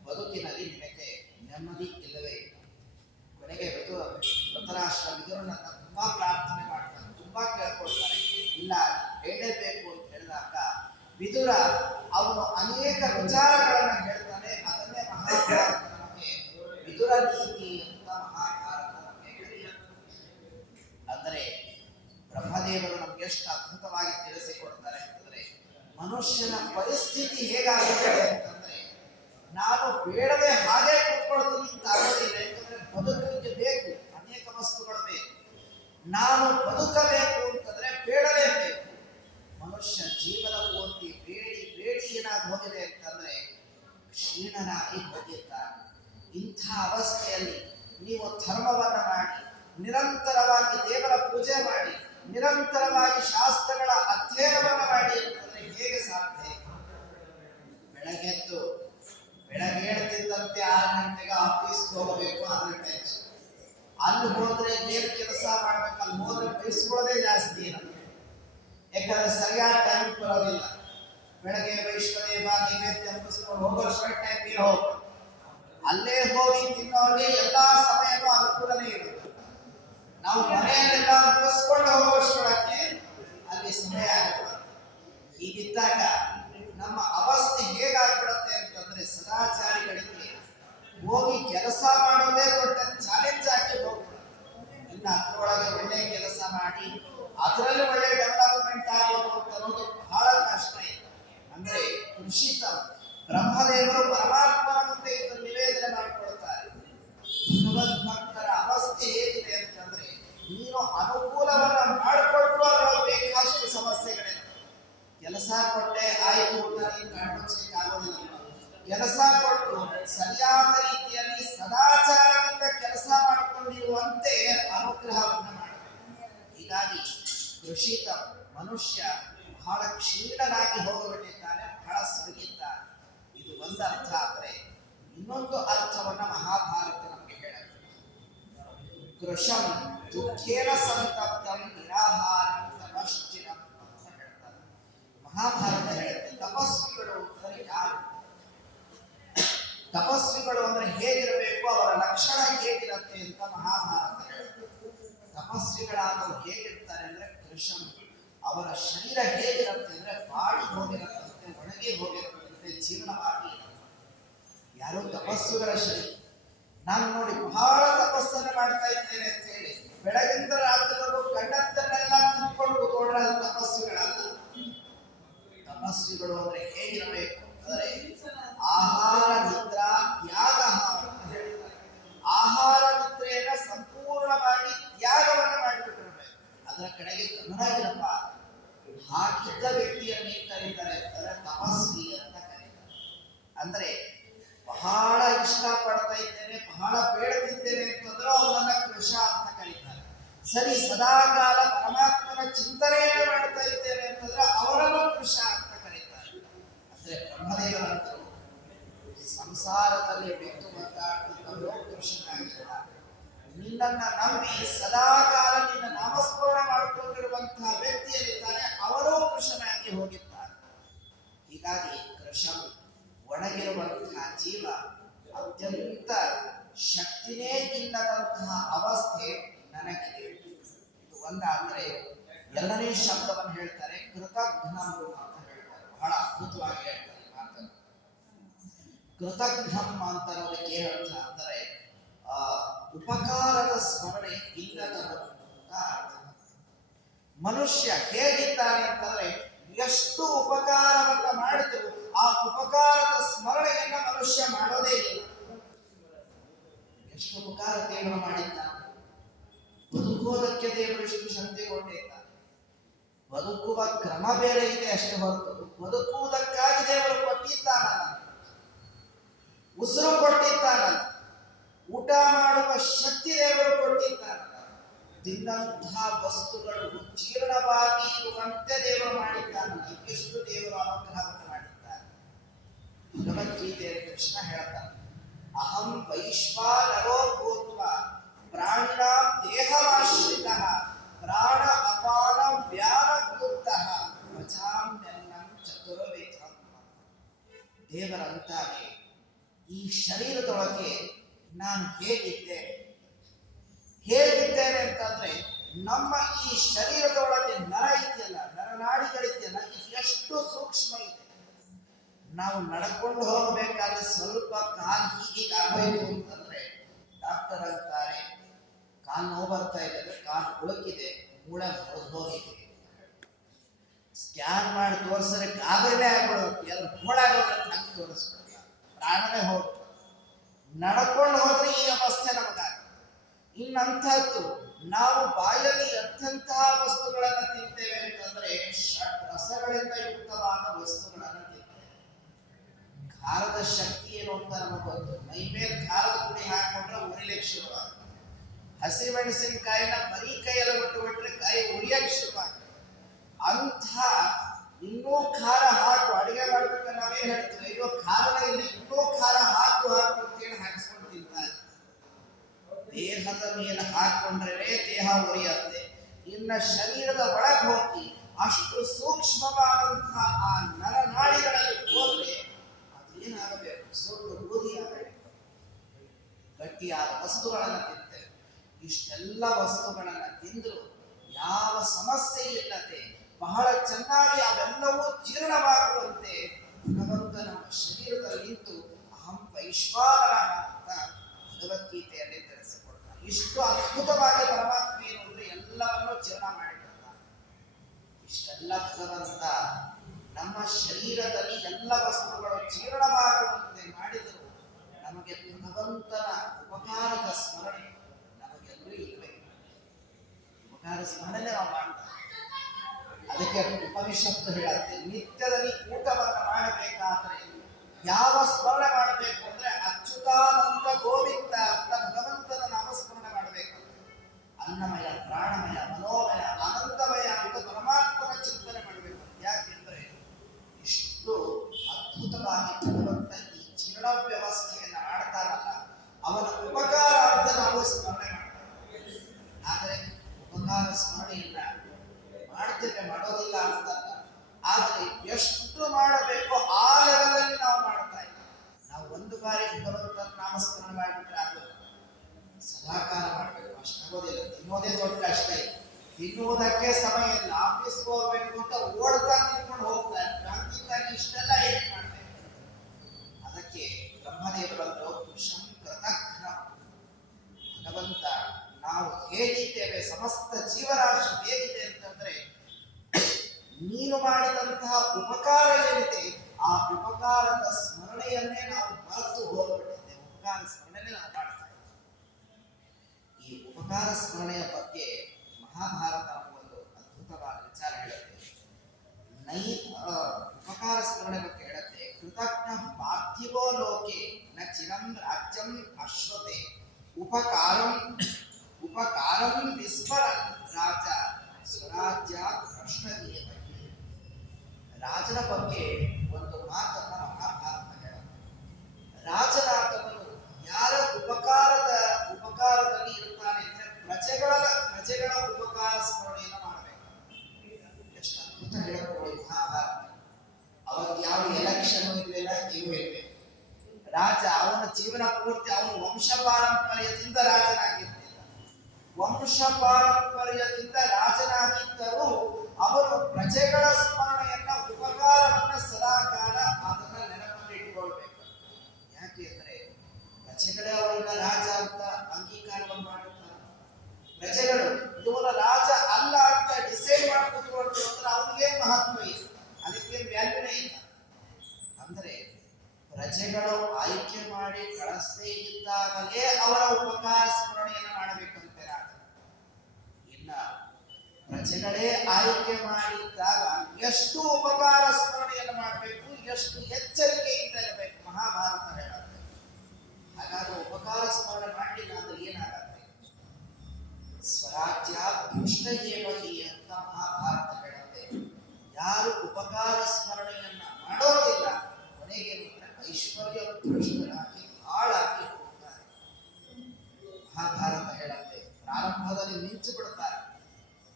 ಬದುಕಿನಲ್ಲಿ ನಿನಗೆ ನೆಮ್ಮದಿ ಇಲ್ಲವೇ ಇಲ್ಲ. ಕೊನೆಗೆ ಧೃತರಾಷ್ಟ್ರ ವಿದುರನನ್ನ ತುಂಬಾ ಪ್ರಾರ್ಥನೆ ಮಾಡ್ತಾನೆ, ತುಂಬಾ ಕೇಳ್ಕೊಳ್ತಾನೆ. ಇಲ್ಲ, ಹೇಳಬೇಕು ಅಂತ ಹೇಳಿದಾಗ ವಿದುರ ಅವನು ಅನೇಕ ವಿಚಾರಗಳನ್ನ ಹೇಳ್ತಾನೆ. ಅದನ್ನೇ ಮಹಾಭಾರತ ನಮಗೆ ವಿದುರ ನೀತಿ ಅಂತ ಮಹಾಭಾರತ ನಮಗೆ ಕರೆಯುತ್ತೆ. ಅಂದರೆ ಬ್ರಹ್ಮದೇವರು ನಮ್ಗೆ ಎಷ್ಟು ಅದ್ಭುತವಾಗಿ ತಿಳಿಸಿಕೊಡ್ತಾರೆ ಅಂತಂದ್ರೆ, ಮನುಷ್ಯನ ಪರಿಸ್ಥಿತಿ ಹೇಗಾಗುತ್ತದೆ ಅಂತಂದ್ರೆ, ನಾನು ಬೇಡದೆ ಹಾಗೆ ಕೂತ್ಕೊಳ್ತೀನಿ ಅಂತ ಆಗೋದಿಲ್ಲ. ಯಾಕಂದ್ರೆ ಬದುಕಲಿಕ್ಕೆ ಬೇಕು, ಅನೇಕ ವಸ್ತುಗಳು ಬೇಕು. ನಾನು ಬದುಕಬೇಕು ಅಂತಂದ್ರೆ ಬೇಡಲೇಬೇಕು. ಮನುಷ್ಯ ಜೀವನ ಪೂರ್ತಿ ಬೇಡಿ ಬೇಡಿ ಏನಾಗಿ ಹೋಗಿದೆ ಅಂತಂದ್ರೆ ಕ್ಷೀಣನಾಗಿ ಹೋಗಿದ್ದಾನೆ. ಇಂಥ ಅವಸ್ಥೆಯಲ್ಲಿ ನೀವು ಧರ್ಮವನ್ನು ಮಾಡಿ, ನಿರಂತರವಾಗಿ ದೇವರ ಪೂಜೆ ಮಾಡಿ, ನಿರಂತರವಾಗಿ ಶಾಸ್ತ್ರಗಳ ಅಧ್ಯಯನವನ್ನು ಮಾಡಿ ಅಂತಂದ್ರೆ ಹೇಗೆ ಸಾಧ್ಯ? ಬೆಳಗ್ಗೆದ್ದು ಬೆಳಗ್ಗೆ ಹೇಳ್ತಿದ್ದಂತೆ 6 ಗಂಟೆಗೆ ಆಫೀಸ್ಗೆ ಹೋಗಬೇಕು, ಅದ್ರ ಟೆನ್ಷನ್. ಅಲ್ಲಿ ಹೋದ್ರೆ ಏನು ಕೆಲಸ ಮಾಡ್ಬೇಕು, ಅಲ್ಲಿ ಹೋದ್ರೆ ಬಯಸ್ಕೊಳ್ಳೋದೇ ಜಾಸ್ತಿ ಇರುತ್ತೆ. ಯಾಕಂದ್ರೆ ಸರಿಯಾದ ಟೈಮ್ ಬರೋದಿಲ್ಲ. ಬೆಳಗ್ಗೆ ವೈಶ್ವದೇವ ನೈವೇದ್ಯ ಮುಗಿಸ್ಕೊಂಡು ಹೋಗೋಷ್ಟು ಟೈಮ್ ಹೋಗ, ಅಲ್ಲೇ ಹೋಗಿ ತಿನ್ನೋರಿಗೆ ಎಲ್ಲಾ ಸಮಯನೂ ಅನುಕೂಲನೇ ಇರುತ್ತೆ. ನಾವು ಮನೆಯಲ್ಲೆಲ್ಲ ಮುಗಿಸ್ಕೊಂಡು ಹೋಗೋಷ್ಟೊಳಕ್ಕೆ ಅಲ್ಲಿ ಸಮಯ ಆಗುತ್ತೆ. ಹೀಗಿದ್ದಾಗ ನಮ್ಮ ಅವಸ್ಥೆ ಹೇಗಾಗ್ಬಿಡುತ್ತೆ ಅಂತಂದ್ರೆ, ಸದಾಚಾರಿಗಳಿಗೆ ಹೋಗಿ ಕೆಲಸ ಮಾಡೋದೇ ದೊಡ್ಡ ಚಾಲೆಂಜ್ ಆಗಿ ಹೋಗ್ಬಿಡುತ್ತೆ. ಇನ್ನು ಅದರೊಳಗೆ ಒಳ್ಳೆ ಕೆಲಸ ಮಾಡಿ ಅದರಲ್ಲಿ ಒಳ್ಳೆ ಡೆವಲಪ್ಮೆಂಟ್ ಆಗೋದು ಅಂತ ಅನ್ನೋದು ಬಹಳ ಕಷ್ಟ ಇದೆ. ಅಂದ್ರೆ ಕೃಷಿತ ಬ್ರಹ್ಮದೇವರು ಪರಮಾತ್ಮನ ಮುಂದೆ ಇದು ನಿವೇದನೆ ಮಾಡಿಕೊಳ್ತಾರೆ. ಭಗವದ್ಭಕ್ತರ ಅವಸ್ಥೆ ಹೇಗಿದೆ ಅಂತಂದ್ರೆ, ನೀನು ಅನುಕೂಲವನ್ನ ಮಾಡಿಕೊಟ್ಟು ಅದರೊಳಗೆ ಬೇಕಾಷ್ಟು ಸಮಸ್ಯೆಗಳಿವೆ. ಕೆಲಸ ಕೊಟ್ಟೆ ಆಯ್ತು ಅಂತ ನೀನು ಕಾಣ್ಕೊಳ್ಲಿಕ್ಕಾಗೋದಿಲ್ಲ. ಕೆಲಸ ಕೊಟ್ಟು ಸರಿಯಾದ ರೀತಿಯಲ್ಲಿ ಸದಾಚಾರದಿಂದ ಕೆಲಸ ಮಾಡಿಕೊಂಡಿರುವಂತೆ ಅನುಗ್ರಹವನ್ನು ಮಾಡಬೇಕು. ಹೀಗಾಗಿ ಕೃಷಿತ ಮನುಷ್ಯ ಬಹಳ ಕ್ಷೀಣನಾಗಿ ಹೋಗಿಬಿಟ್ಟಿದ್ದಾನೆ, ಬಹಳ ಸೊರಗಿದ್ದಾನೆ. ಇದು ಒಂದು ಅರ್ಥ. ಆದರೆ ಇನ್ನೊಂದು ಅರ್ಥವನ್ನ ಮಹಾಭಾರತ ನಮಗೆ ಹೇಳುತ್ತೆ. ಕೃಷಂ ದುಃಖೇನ ಸಂತಪ್ತಂ ನಿರಾಹಾರಂ ತಪಶ್ಚಿರಂ ಅಂತ ಹೇಳ್ತಾರೆ. ಮಹಾಭಾರತ ಹೇಳುತ್ತೆ ತಪಸ್ವಿಗಳು ಅಂದರೆ ಯಾರು, ತಪಸ್ವಿಗಳು ಅಂದ್ರೆ ಹೇಗಿರಬೇಕು, ಅವರ ಲಕ್ಷಣ ಹೇಗಿರುತ್ತೆ ಅಂತ ಮಹಾಭಾರತ ಹೇಳುತ್ತೆ. ತಪಸ್ವಿಗಳಾದವರು ಹೇಗಿರ್ತಾರೆ ಅಂದ್ರೆ, ಕೃಷಂ ಅವರ ಶರೀರ ಹೇಗಿರುತ್ತೆ ಅಂದ್ರೆ ಬಾಡಿ ಹೋಗಿರತ್ತಂತೆ, ಒಣಗಿ ಹೋಗಿರತ್ತಂತೆ, ಜೀರ್ಣವಾಗಿ. ಯಾರೋ ತಪಸ್ಸುಗಳ ಶರೀರ, ನಾನು ನೋಡಿ ಬಹಳ ತಪಸ್ಸನ್ನು ಮಾಡ್ತಾ ಇದ್ದೇನೆ ಅಂತ ಹೇಳಿ ಬೆಳಗಿಂದ ರಾತ್ರಿವರೆಗೂ ಕಣ್ಣತ್ತನ್ನೆಲ್ಲ ತಿನ್ಕೊಂಡು ಕೂತ್ಕೊಂಡ್ರೆ ಅದು ತಪಸ್ಸುಗಳಲ್ಲ. ತಪಸ್ವಿಗಳು ಅಂದ್ರೆ ಹೇಗಿರಬೇಕು ಅಂದರೆ, ಆಹಾರ ನಿದ್ರಾ ತ್ಯಾಗ ಅಂತ ಹೇಳ್ತಾರೆ. ಆಹಾರ ನಿದ್ರೆಯನ್ನ ಸಂಪೂರ್ಣವಾಗಿ ತ್ಯಾಗವನ್ನು ಮಾಡಿಬಿಟ್ಟಿರ್ಬೇಕು, ಅದರ ಕಡೆಗೆ ಗಮನ. ಹಾಕಿದ್ದ ವ್ಯಕ್ತಿಯನ್ನು ಕರೀತಾರೆ ಅಂದರೆ ತಪಸ್ವಿ ಅಂತ ಕರೀತಾರೆ. ಅಂದ್ರೆ ಬಹಳ ಇಷ್ಟ ಪಡ್ತಾ ಇದ್ದೇನೆ, ಬಹಳ ಬೇಡ್ತಿದ್ದೇನೆ ಅಂತಂದ್ರೆ ಅವರನ್ನ ಕೃಷ ಅಂತ ಕರೀತಾರೆ. ಸರಿ, ಸದಾಕಾಲ ಪರಮಾತ್ಮನ ಚಿಂತನೆಯನ್ನು ಮಾಡ್ತಾ ಇದ್ದೇನೆ ಅಂತಂದ್ರೆ ಅವರನ್ನು ಕೃಷ ಅಂತ ಕರೀತಾರೆ. ಅಂದ್ರೆ ಬ್ರಹ್ಮದೇವರಂತರು ಸಂಸಾರದಲ್ಲಿ ಬಿಟ್ಟು ಮಾತಾಡ್ತಿದ್ದವರು ಕೃಷ್ಣನಾಗಿದ್ದಾರೆ. ನಿನ್ನನ್ನ ನಂಬಿ ಸದಾಕಾಲ ನಿನ್ನ ನಾಮಸ್ಮರಣ ಮಾಡಿಕೊಂಡಿರುವಂತಹ ವ್ಯಕ್ತಿಯಲ್ಲಿದ್ದಾನೆ, ಅವರೂ ಕೃಷ್ಣನಾಗಿ ಹೋಗಿದ್ದಾರೆ. ಹೀಗಾಗಿ ಕೃಷ್ಣ ಒಣಗಿರುವಂತಹ ಜೀವ ಅತ್ಯಂತ ಶಕ್ತಿನೇ ಇಲ್ಲದಂತಹ ಅವಸ್ಥೆ ನನಗಿದೆ. ಇದು ಒಂದಾದ್ರೆ, ಎರಡನೇ ಶಬ್ದವನ್ನು ಹೇಳ್ತಾರೆ ಕೃತಘ್ನ ಅಂತ ಹೇಳ್ತಾರೆ. ಬಹಳ ಅದ್ಭುತವಾಗಿ ಹೇಳ್ತಾರೆ ಮಾತನ್ನು. ಕೃತಘ್ನಂ ಅಂತ ಅನ್ನೋದಕ್ಕೆ ಏನರ್ಥ ಅಂದರೆ, ಉಪಕಾರದ ಸ್ಮರಣೆ ಇಲ್ಲದವರು ಅಂತ ಅರ್ಥ. ಮನುಷ್ಯ ಹೇಗಿದ್ದಾನೆ ಅಂತಂದ್ರೆ, ಎಷ್ಟು ಉಪಕಾರವನ್ನ ಮಾಡಿದ್ರು ಆ ಉಪಕಾರದ ಸ್ಮರಣೆಯನ್ನ ಮನುಷ್ಯ ಮಾಡೋದೇ ಇಲ್ಲ. ಎಷ್ಟು ಉಪಕಾರ ದೇವರು ಮಾಡಿದ್ದಾನೆ, ಬದುಕುವುದಕ್ಕೆ ದೇವರು ಎಷ್ಟು ಶಕ್ತಿ ಕೊಟ್ಟಿದ್ದಾನೆ. ಬದುಕುವ ಕ್ರಮ ಬೇರೆ ಇದೆ ಅಷ್ಟು ಹೊರತು ಬದುಕುವುದಕ್ಕಾಗಿ ದೇವರು ಕೊಟ್ಟಿದ್ದಾನಲ್ಲ, ಉಸಿರು ಕೊಟ್ಟಿದ್ದಾನಲ್ಲ, ಊಟ ಮಾಡುವ ಶಕ್ತಿ ದೇವರು ಕೊಟ್ಟಿದ್ದಾನಲ್ಲ, ತಿನ್ನಂತಹ ವಸ್ತುಗಳು ಜೀರ್ಣವಾಗಿ ಇರುವಂತೆ ದೇವರು ಮಾಡಿದ್ದಾನಲ್ಲ. ಎಷ್ಟು ದೇವರು ಅನುಗ್ರಹವನ್ನು ಮಾಡಿದ್ದಾನೆ. ಭಗವದ್ಗೀತೆಯಲ್ಲಿ ಕೃಷ್ಣ ಹೇಳ್ತಾನೆ, ಅಹಂ ವೈಶ್ವಾನರೋ ಭೂತ್ವ ಪ್ರಾಣಿನಾಂ ದೇಹಮಾಶ್ರಿತಃ ಪ್ರಾಣ ಅಪಾನ ವ್ಯಾನಭೂತಃ ವಚಾಮ್ಯನ್ನಂ ಚತುರ್ವಿಧಂ. ದೇವರಂತಾನೆ ಈ ಶರೀರದೊಳಗೆ ನಾನು ಹೇಗಿದ್ದೇನೆ ಅಂತಂದ್ರೆ, ನಮ್ಮ ಈ ಶರೀರದೊಳಗೆ ನರ ಇದೆಯಲ್ಲ, ನರನಾಡಿಗಳಿದೆಯಲ್ಲ, ಎಷ್ಟು ಸೂಕ್ಷ್ಮ ಇದೆ. ನಾವು ನಡ್ಕೊಂಡು ಹೋಗಬೇಕಾದ್ರೆ ಸ್ವಲ್ಪ ಕಾಲು ಹೀಗೆ ಆಗಬೇಕು ಅಂತಂದ್ರೆ ಡಾಕ್ಟರ್ ಅಂತಾರೆ ಕಾಲು ನೋವು ಬರ್ತಾ ಇದೆ, ಕಾಲು ಉಳುಕಿದೆ, ಮೂಳೆ ಹೋಗಿದೆ. ಸ್ಕ್ಯಾನ್ ಮಾಡಿ ತೋರಿಸಿದ್ರೆ ಗಾಬರಿನೇ ಆಗ್ಬಿಡುತ್ತೆ, ಎಲ್ಲ ಮೂಳಾಗೋದ್ರೆ ಹಂಗೆ ತೋರಿಸ್ಬಿಡ್ತಾರೆ, ಪ್ರಾಣನೇ ಹೋಗುತ್ತೆ. ನಡ್ಕೊಂಡು ಹೋದ್ರೆ ಈ ಅವಸ್ಥೆ ನಮಗಾಗ. ಇನ್ನಂಥದ್ದು ನಾವು ಬಾಯಲ್ಲಿ ಎಂಥಂತಹ ವಸ್ತುಗಳನ್ನು ತಿಂತೇವೆ ಅಂತಂದ್ರೆ, ರಸಗಳಿಂದ ಯುಕ್ತವಾದ ವಸ್ತುಗಳನ್ನು ತಿಂತೇವೆ. ಖಾರದ ಶಕ್ತಿ ಏನು ಅಂತ ನಮಗೆ ಗೊತ್ತು. ಮೈ ಮೇಲೆ ಖಾರದ ಉರಿಲಿಕ್ಕೆ ಶುರುವಾಗ್ತದೆ. ಹಸಿಮೆಣಸಿನಕಾಯಿನ ಬರೀ ಕೈಯಲ್ಲಿ ಬಿಟ್ಟರೆ ಕಾಯಿ ಉರಿಯಕ್ಕೆ ಶುರುವಾಗ್ತದೆ. ಅಂಥ ಇನ್ನೂ ಖಾರ ಹಾಕು ಅಡಿಗೆ ಮಾಡ್ಬೇಕಾದ್ರೆ ನಾವೇನ್ ಹೇಳ್ತೀವಿ, ಅಯ್ಯೋ ಖಾರನೇ ಇಲ್ಲ, ಇನ್ನೂ ಖಾರ ಹಾಕು ಹಾಕು ಅಂತೇಳಿ ಹಾಕಿಸ್ಕೊಂಡು ತಿಂತಾರೆ. ದೇಹದ ಮೇಲೆ ಹಾಕೊಂಡ್ರೆ ದೇಹ ಉರಿಯತ್ತೆ. ಇನ್ನ ಶರೀರದ ಒಳಗೆ ಹೋಗಿ ಅಷ್ಟು ಸೂಕ್ಷ್ಮವಾದಂತಹ ಆ ನರನಾಡಿಗಳಲ್ಲಿ ಹೋದ್ರೆ ಅದೇನಾಗಬೇಕು, ಸುಳ್ಳು ಬೂದಿ ಆಗಬೇಕು. ಗಟ್ಟಿಯಾದ ವಸ್ತುಗಳನ್ನು ತಿಂತೇವೆ. ಇಷ್ಟೆಲ್ಲ ವಸ್ತುಗಳನ್ನ ತಿಂದ್ರು ಯಾವ ಸಮಸ್ಯೆ ಇಲ್ಲದೆ ಬಹಳ ಚೆನ್ನಾಗಿ ಅವೆಲ್ಲವೂ ಜೀರ್ಣವಾಗುವಂತೆ ಭಗವಂತ ನಮ್ಮ ಶರೀರದಲ್ಲಿ ನಿಂತು ಅಹಂ ವೈಶ್ವಾನರ ಅಂತ ಭಗವದ್ಗೀತೆಯಲ್ಲಿ ತಿಳಿಸಿಕೊಡ್ತಾನೆ. ಇಷ್ಟು ಅದ್ಭುತವಾಗಿ ಪರಮಾತ್ಮ ಏನು ಅಂದ್ರೆ ಎಲ್ಲವನ್ನೂ ಜೀರ್ಣ ಮಾಡಿಕೊಡ್ತಾನೆ. ಇಷ್ಟೆಲ್ಲ ಭಗವಂತ ನಮ್ಮ ಶರೀರದಲ್ಲಿ ಎಲ್ಲ ವಸ್ತುಗಳು ಜೀರ್ಣವಾಗುವಂತೆ ಮಾಡಿದರು. ನಮಗೆ ಭಗವಂತನ ಉಪಕಾರದ ಸ್ಮರಣೆ ನಮಗೆಲ್ಲೂ ಇರಬೇಕು. ಉಪಕಾರ ಸ್ಮರಣೆ ನಾವು ಮಾಡ್ತಾರೆ. ಅದಕ್ಕೆ ಉಪನಿಷತ್ತು ಹೇಳುತ್ತೆ, ನಿತ್ಯದಲ್ಲಿ ಊಟವನ್ನು ಮಾಡಬೇಕಾದ್ರೆ ಯಾವ ಸ್ಮರಣೆ ಮಾಡಬೇಕು ಅಂದ್ರೆ ಅಚ್ಯುತಾನಂದ ಗೋವಿಂದ ಅಂತ ಭಗವಂತನ ನಾಮಸ್ಮರಣೆ ಮಾಡಬೇಕು. ಅನ್ನಮಯ, ಪ್ರಾಣಮಯ, ಮನೋಮಯ, ಆನಂದಮಯ ಅಂತ ಪರಮಾತ್ಮನ ಚಿಂತನೆ ಮಾಡಬೇಕು. ಯಾಕೆಂದ್ರೆ ಇಷ್ಟು ಅದ್ಭುತವಾಗಿ ಭಗವಂತ ಈ ಜೀರ್ಣ ವ್ಯವಸ್ಥೆಯನ್ನು ಮಾಡ್ತಾರಲ್ಲ, ಅವನ ಉಪಕಾರ ಅಂತ ನಾವು ಸ್ಮರಣೆ ಮಾಡ್ತೇವೆ. ಆದರೆ ಉಪಕಾರ ಸ್ಮರಣೆಯಿಂದ ಮಾಡ್ತೇವೆ, ಮಾಡೋದಿಲ್ಲ ಅಂತಲ್ಲ. ಆದರೆ ಎಷ್ಟು ಮಾಡಬೇಕು ಆ ಲೆವೆಲಲ್ಲಿ ನಾವು ಮಾಡ್ತಾ ಇಲ್ಲ. ನಾವು ಒಂದು ಬಾರಿ ಭಗವಂತನ ನಾಮಸ್ಮರಣೆ ಮಾಡಿಬಿಟ್ರೆ ಅದು ಸದಾಕಾಲ ಮಾಡಬೇಕು, ಅಷ್ಟಾಗೋದಿಲ್ಲ. ತಿನ್ನೋದೇ ದೊಡ್ಡ ಕಷ್ಟ ಇದೆ. ತಿನ್ನುವುದಕ್ಕೆ ಸಮಯ ಇಲ್ಲ. ಆಫೀಸ್ಗೆ ಹೋಗ್ಬೇಕು ಅಂತ ಓಡ್ತಾ ತಿನ್ಕೊಂಡು ಹೋಗ್ತಾರೆ. ಕ್ರಾಂತಿಗಾಗಿ ಇಷ್ಟೆಲ್ಲ ಹೇಗೆ ಮಾಡಬೇಕು? ಅದಕ್ಕೆ ಬ್ರಹ್ಮದೇವರನ್ನು ಕೃಷಂ ಕೃತಜ್ಞ. ಭಗವಂತ ನಾವು ಹೇಗಿದ್ದೇವೆ, ಸಮಸ್ತ ಜೀವರಾಶಿ ಹೇಗಿದೆ ಅಂತಂದ್ರೆ ನೀನು ಮಾಡಿದಂತಹ ಉಪಕಾರ ಏನಿದೆ ಆ ಉಪಕಾರದ ಸ್ಮರಣೆಯನ್ನೇ ನಾವು ಮರೆತು ಹೋಗ್ಬಿಟ್ಟಿದ್ದೇವೆ. ಉಪಕಾರ ಸ್ಮರಣೆಯನ್ನೇ ನಾವು ಮಾಡ್ತಾ ಇದ್ದೇವೆ. ಈ ಉಪಕಾರ ಸ್ಮರಣೆಯ ಬಗ್ಗೆ ಮಹಾಭಾರತ ಒಂದು ಅದ್ಭುತವಾದ ವಿಚಾರ ಹೇಳುತ್ತೆ. ಉಪಕಾರ ಸ್ಮರಣೆ ಬಗ್ಗೆ ಹೇಳುತ್ತೆ, ಕೃತಜ್ಞ ಪಾರ್ಥಿವೋ ಲೋಕೆ ನ ಚಿರಂ ರಾಜ್ಯಂ ಅಶ್ವತೆ ಉಪಕಾರಂ ವಿಸ್ಮರನ್ ರಾಜ ಸ್ವರಾಜ್ಯ ಕೃಷ್ಣದೇವ. ರಾಜನ ಬಗ್ಗೆ ಒಂದು ಮಾತನ್ನ ಮಹಾಭಾರತ ಹೇಳುತ್ತೆ. ರಾಜನಾದವನು ಯಾರ ಉಪಕಾರದಲ್ಲಿ ಇರ್ತಾನೆ ಅಂದ್ರೆ ಪ್ರಜೆಗಳ ಉಪಕಾರ ಸ್ಮರಣೆಯನ್ನು ಮಾಡಬೇಕು. ಎಷ್ಟು ಅದ್ಭುತ ಹೇಳಬಹುದು ಮಹಾಭಾರತ. ಅವರಿಗೆ ಯಾವ ಎಲೆಕ್ಷನ್ ಇರಲಿಲ್ಲ, ಏನೂ ಇರಬೇಕು. ರಾಜ ಅವನ ಜೀವನ ಪೂರ್ತಿ ಅವನು ವಂಶ ಪಾರಂಪರ್ಯದಿಂದ ರಾಜನಾಗಿರ್ತಿದ್ದ. ವಂಶ ಪಾರಂಪರ್ಯದಿಂದ ರಾಜನಾಗಿದ್ದರೂ ಅವರು ಪ್ರಜೆಗಳ ಸ್ಮರಣೆಯನ್ನ, ಉಪಕಾರವನ್ನ ಸದಾಕಾಲ ಅದನ್ನ ನೆನಪಲ್ಲಿ ಇಟ್ಟುಕೊಳ್ಬೇಕು. ಯಾಕೆ ಅಂದ್ರೆ ಪ್ರಜೆಗಳೇ ಅವರನ್ನ ರಾಜ ಅಂತ ಅಂಗೀಕಾರವನ್ನು ಮಾಡುತ್ತಾರೆ. ಪ್ರಜೆಗಳು ಇವರ ರಾಜ ಅಲ್ಲ ಅಂತ ಡಿಸೈಡ್ ಮಾಡಿ ಕೂತ್ಕೊಳ್ತಾರೆ ಅಂದ್ರೆ ಅವನಿಗೆ ಮಹತ್ವ ಇದೆ, ಅದಕ್ಕೆ ವ್ಯಾಲ್ಯೂನೇ ಇಲ್ಲ. ಅಂದ್ರೆ ಪ್ರಜೆಗಳು ಆಯ್ಕೆ ಮಾಡಿ ಕಳಿಸದೇ ಇದ್ದಾಗಲೇ ಅವರ ಉಪಕಾರ ಸ್ಮರಣೆಯನ್ನು ಮಾಡಬೇಕಂತೆ ರಾಜ. ಇನ್ನ ಪ್ರಜೆಗಳೇ ಆಯ್ಕೆ ಮಾಡಿದ್ದಾಗ ಎಷ್ಟು ಉಪಕಾರ ಸ್ಮರಣೆಯನ್ನು ಮಾಡಬೇಕು, ಎಷ್ಟು ಎಚ್ಚರಿಕೆಯಿಂದ ಇರಬೇಕು ಮಹಾಭಾರತ ಹೇಳುತ್ತೆ. ಹಾಗಾದ್ರೆ ಉಪಕಾರ ಸ್ಮರಣೆ ಮಾಡಲಿಲ್ಲ ಅಂದ್ರೆ ಏನಾಗತ್ತೆ? ಸ್ವರಾಜ್ಯ ಭ್ರಷ್ಟಯೇವಹಿ ಅಂತ ಮಹಾಭಾರತ ಹೇಳುತ್ತೆ. ಯಾರು ಉಪಕಾರ ಸ್ಮರಣೆಯನ್ನ ಮಾಡೋದಿಲ್ಲ ಕೊನೆಗೆ ಐಶ್ವರ್ಯ ಭ್ರಷ್ಟರಾಗಿ ಹಾಳಾಗಿ ಹೋಗ್ತಾರೆ. ಮಹಾಭಾರತ ಹೇಳುತ್ತೆ, ಪ್ರಾರಂಭದಲ್ಲಿ ಮಿಂಚು ಬಿಡುತ್ತಾರೆ.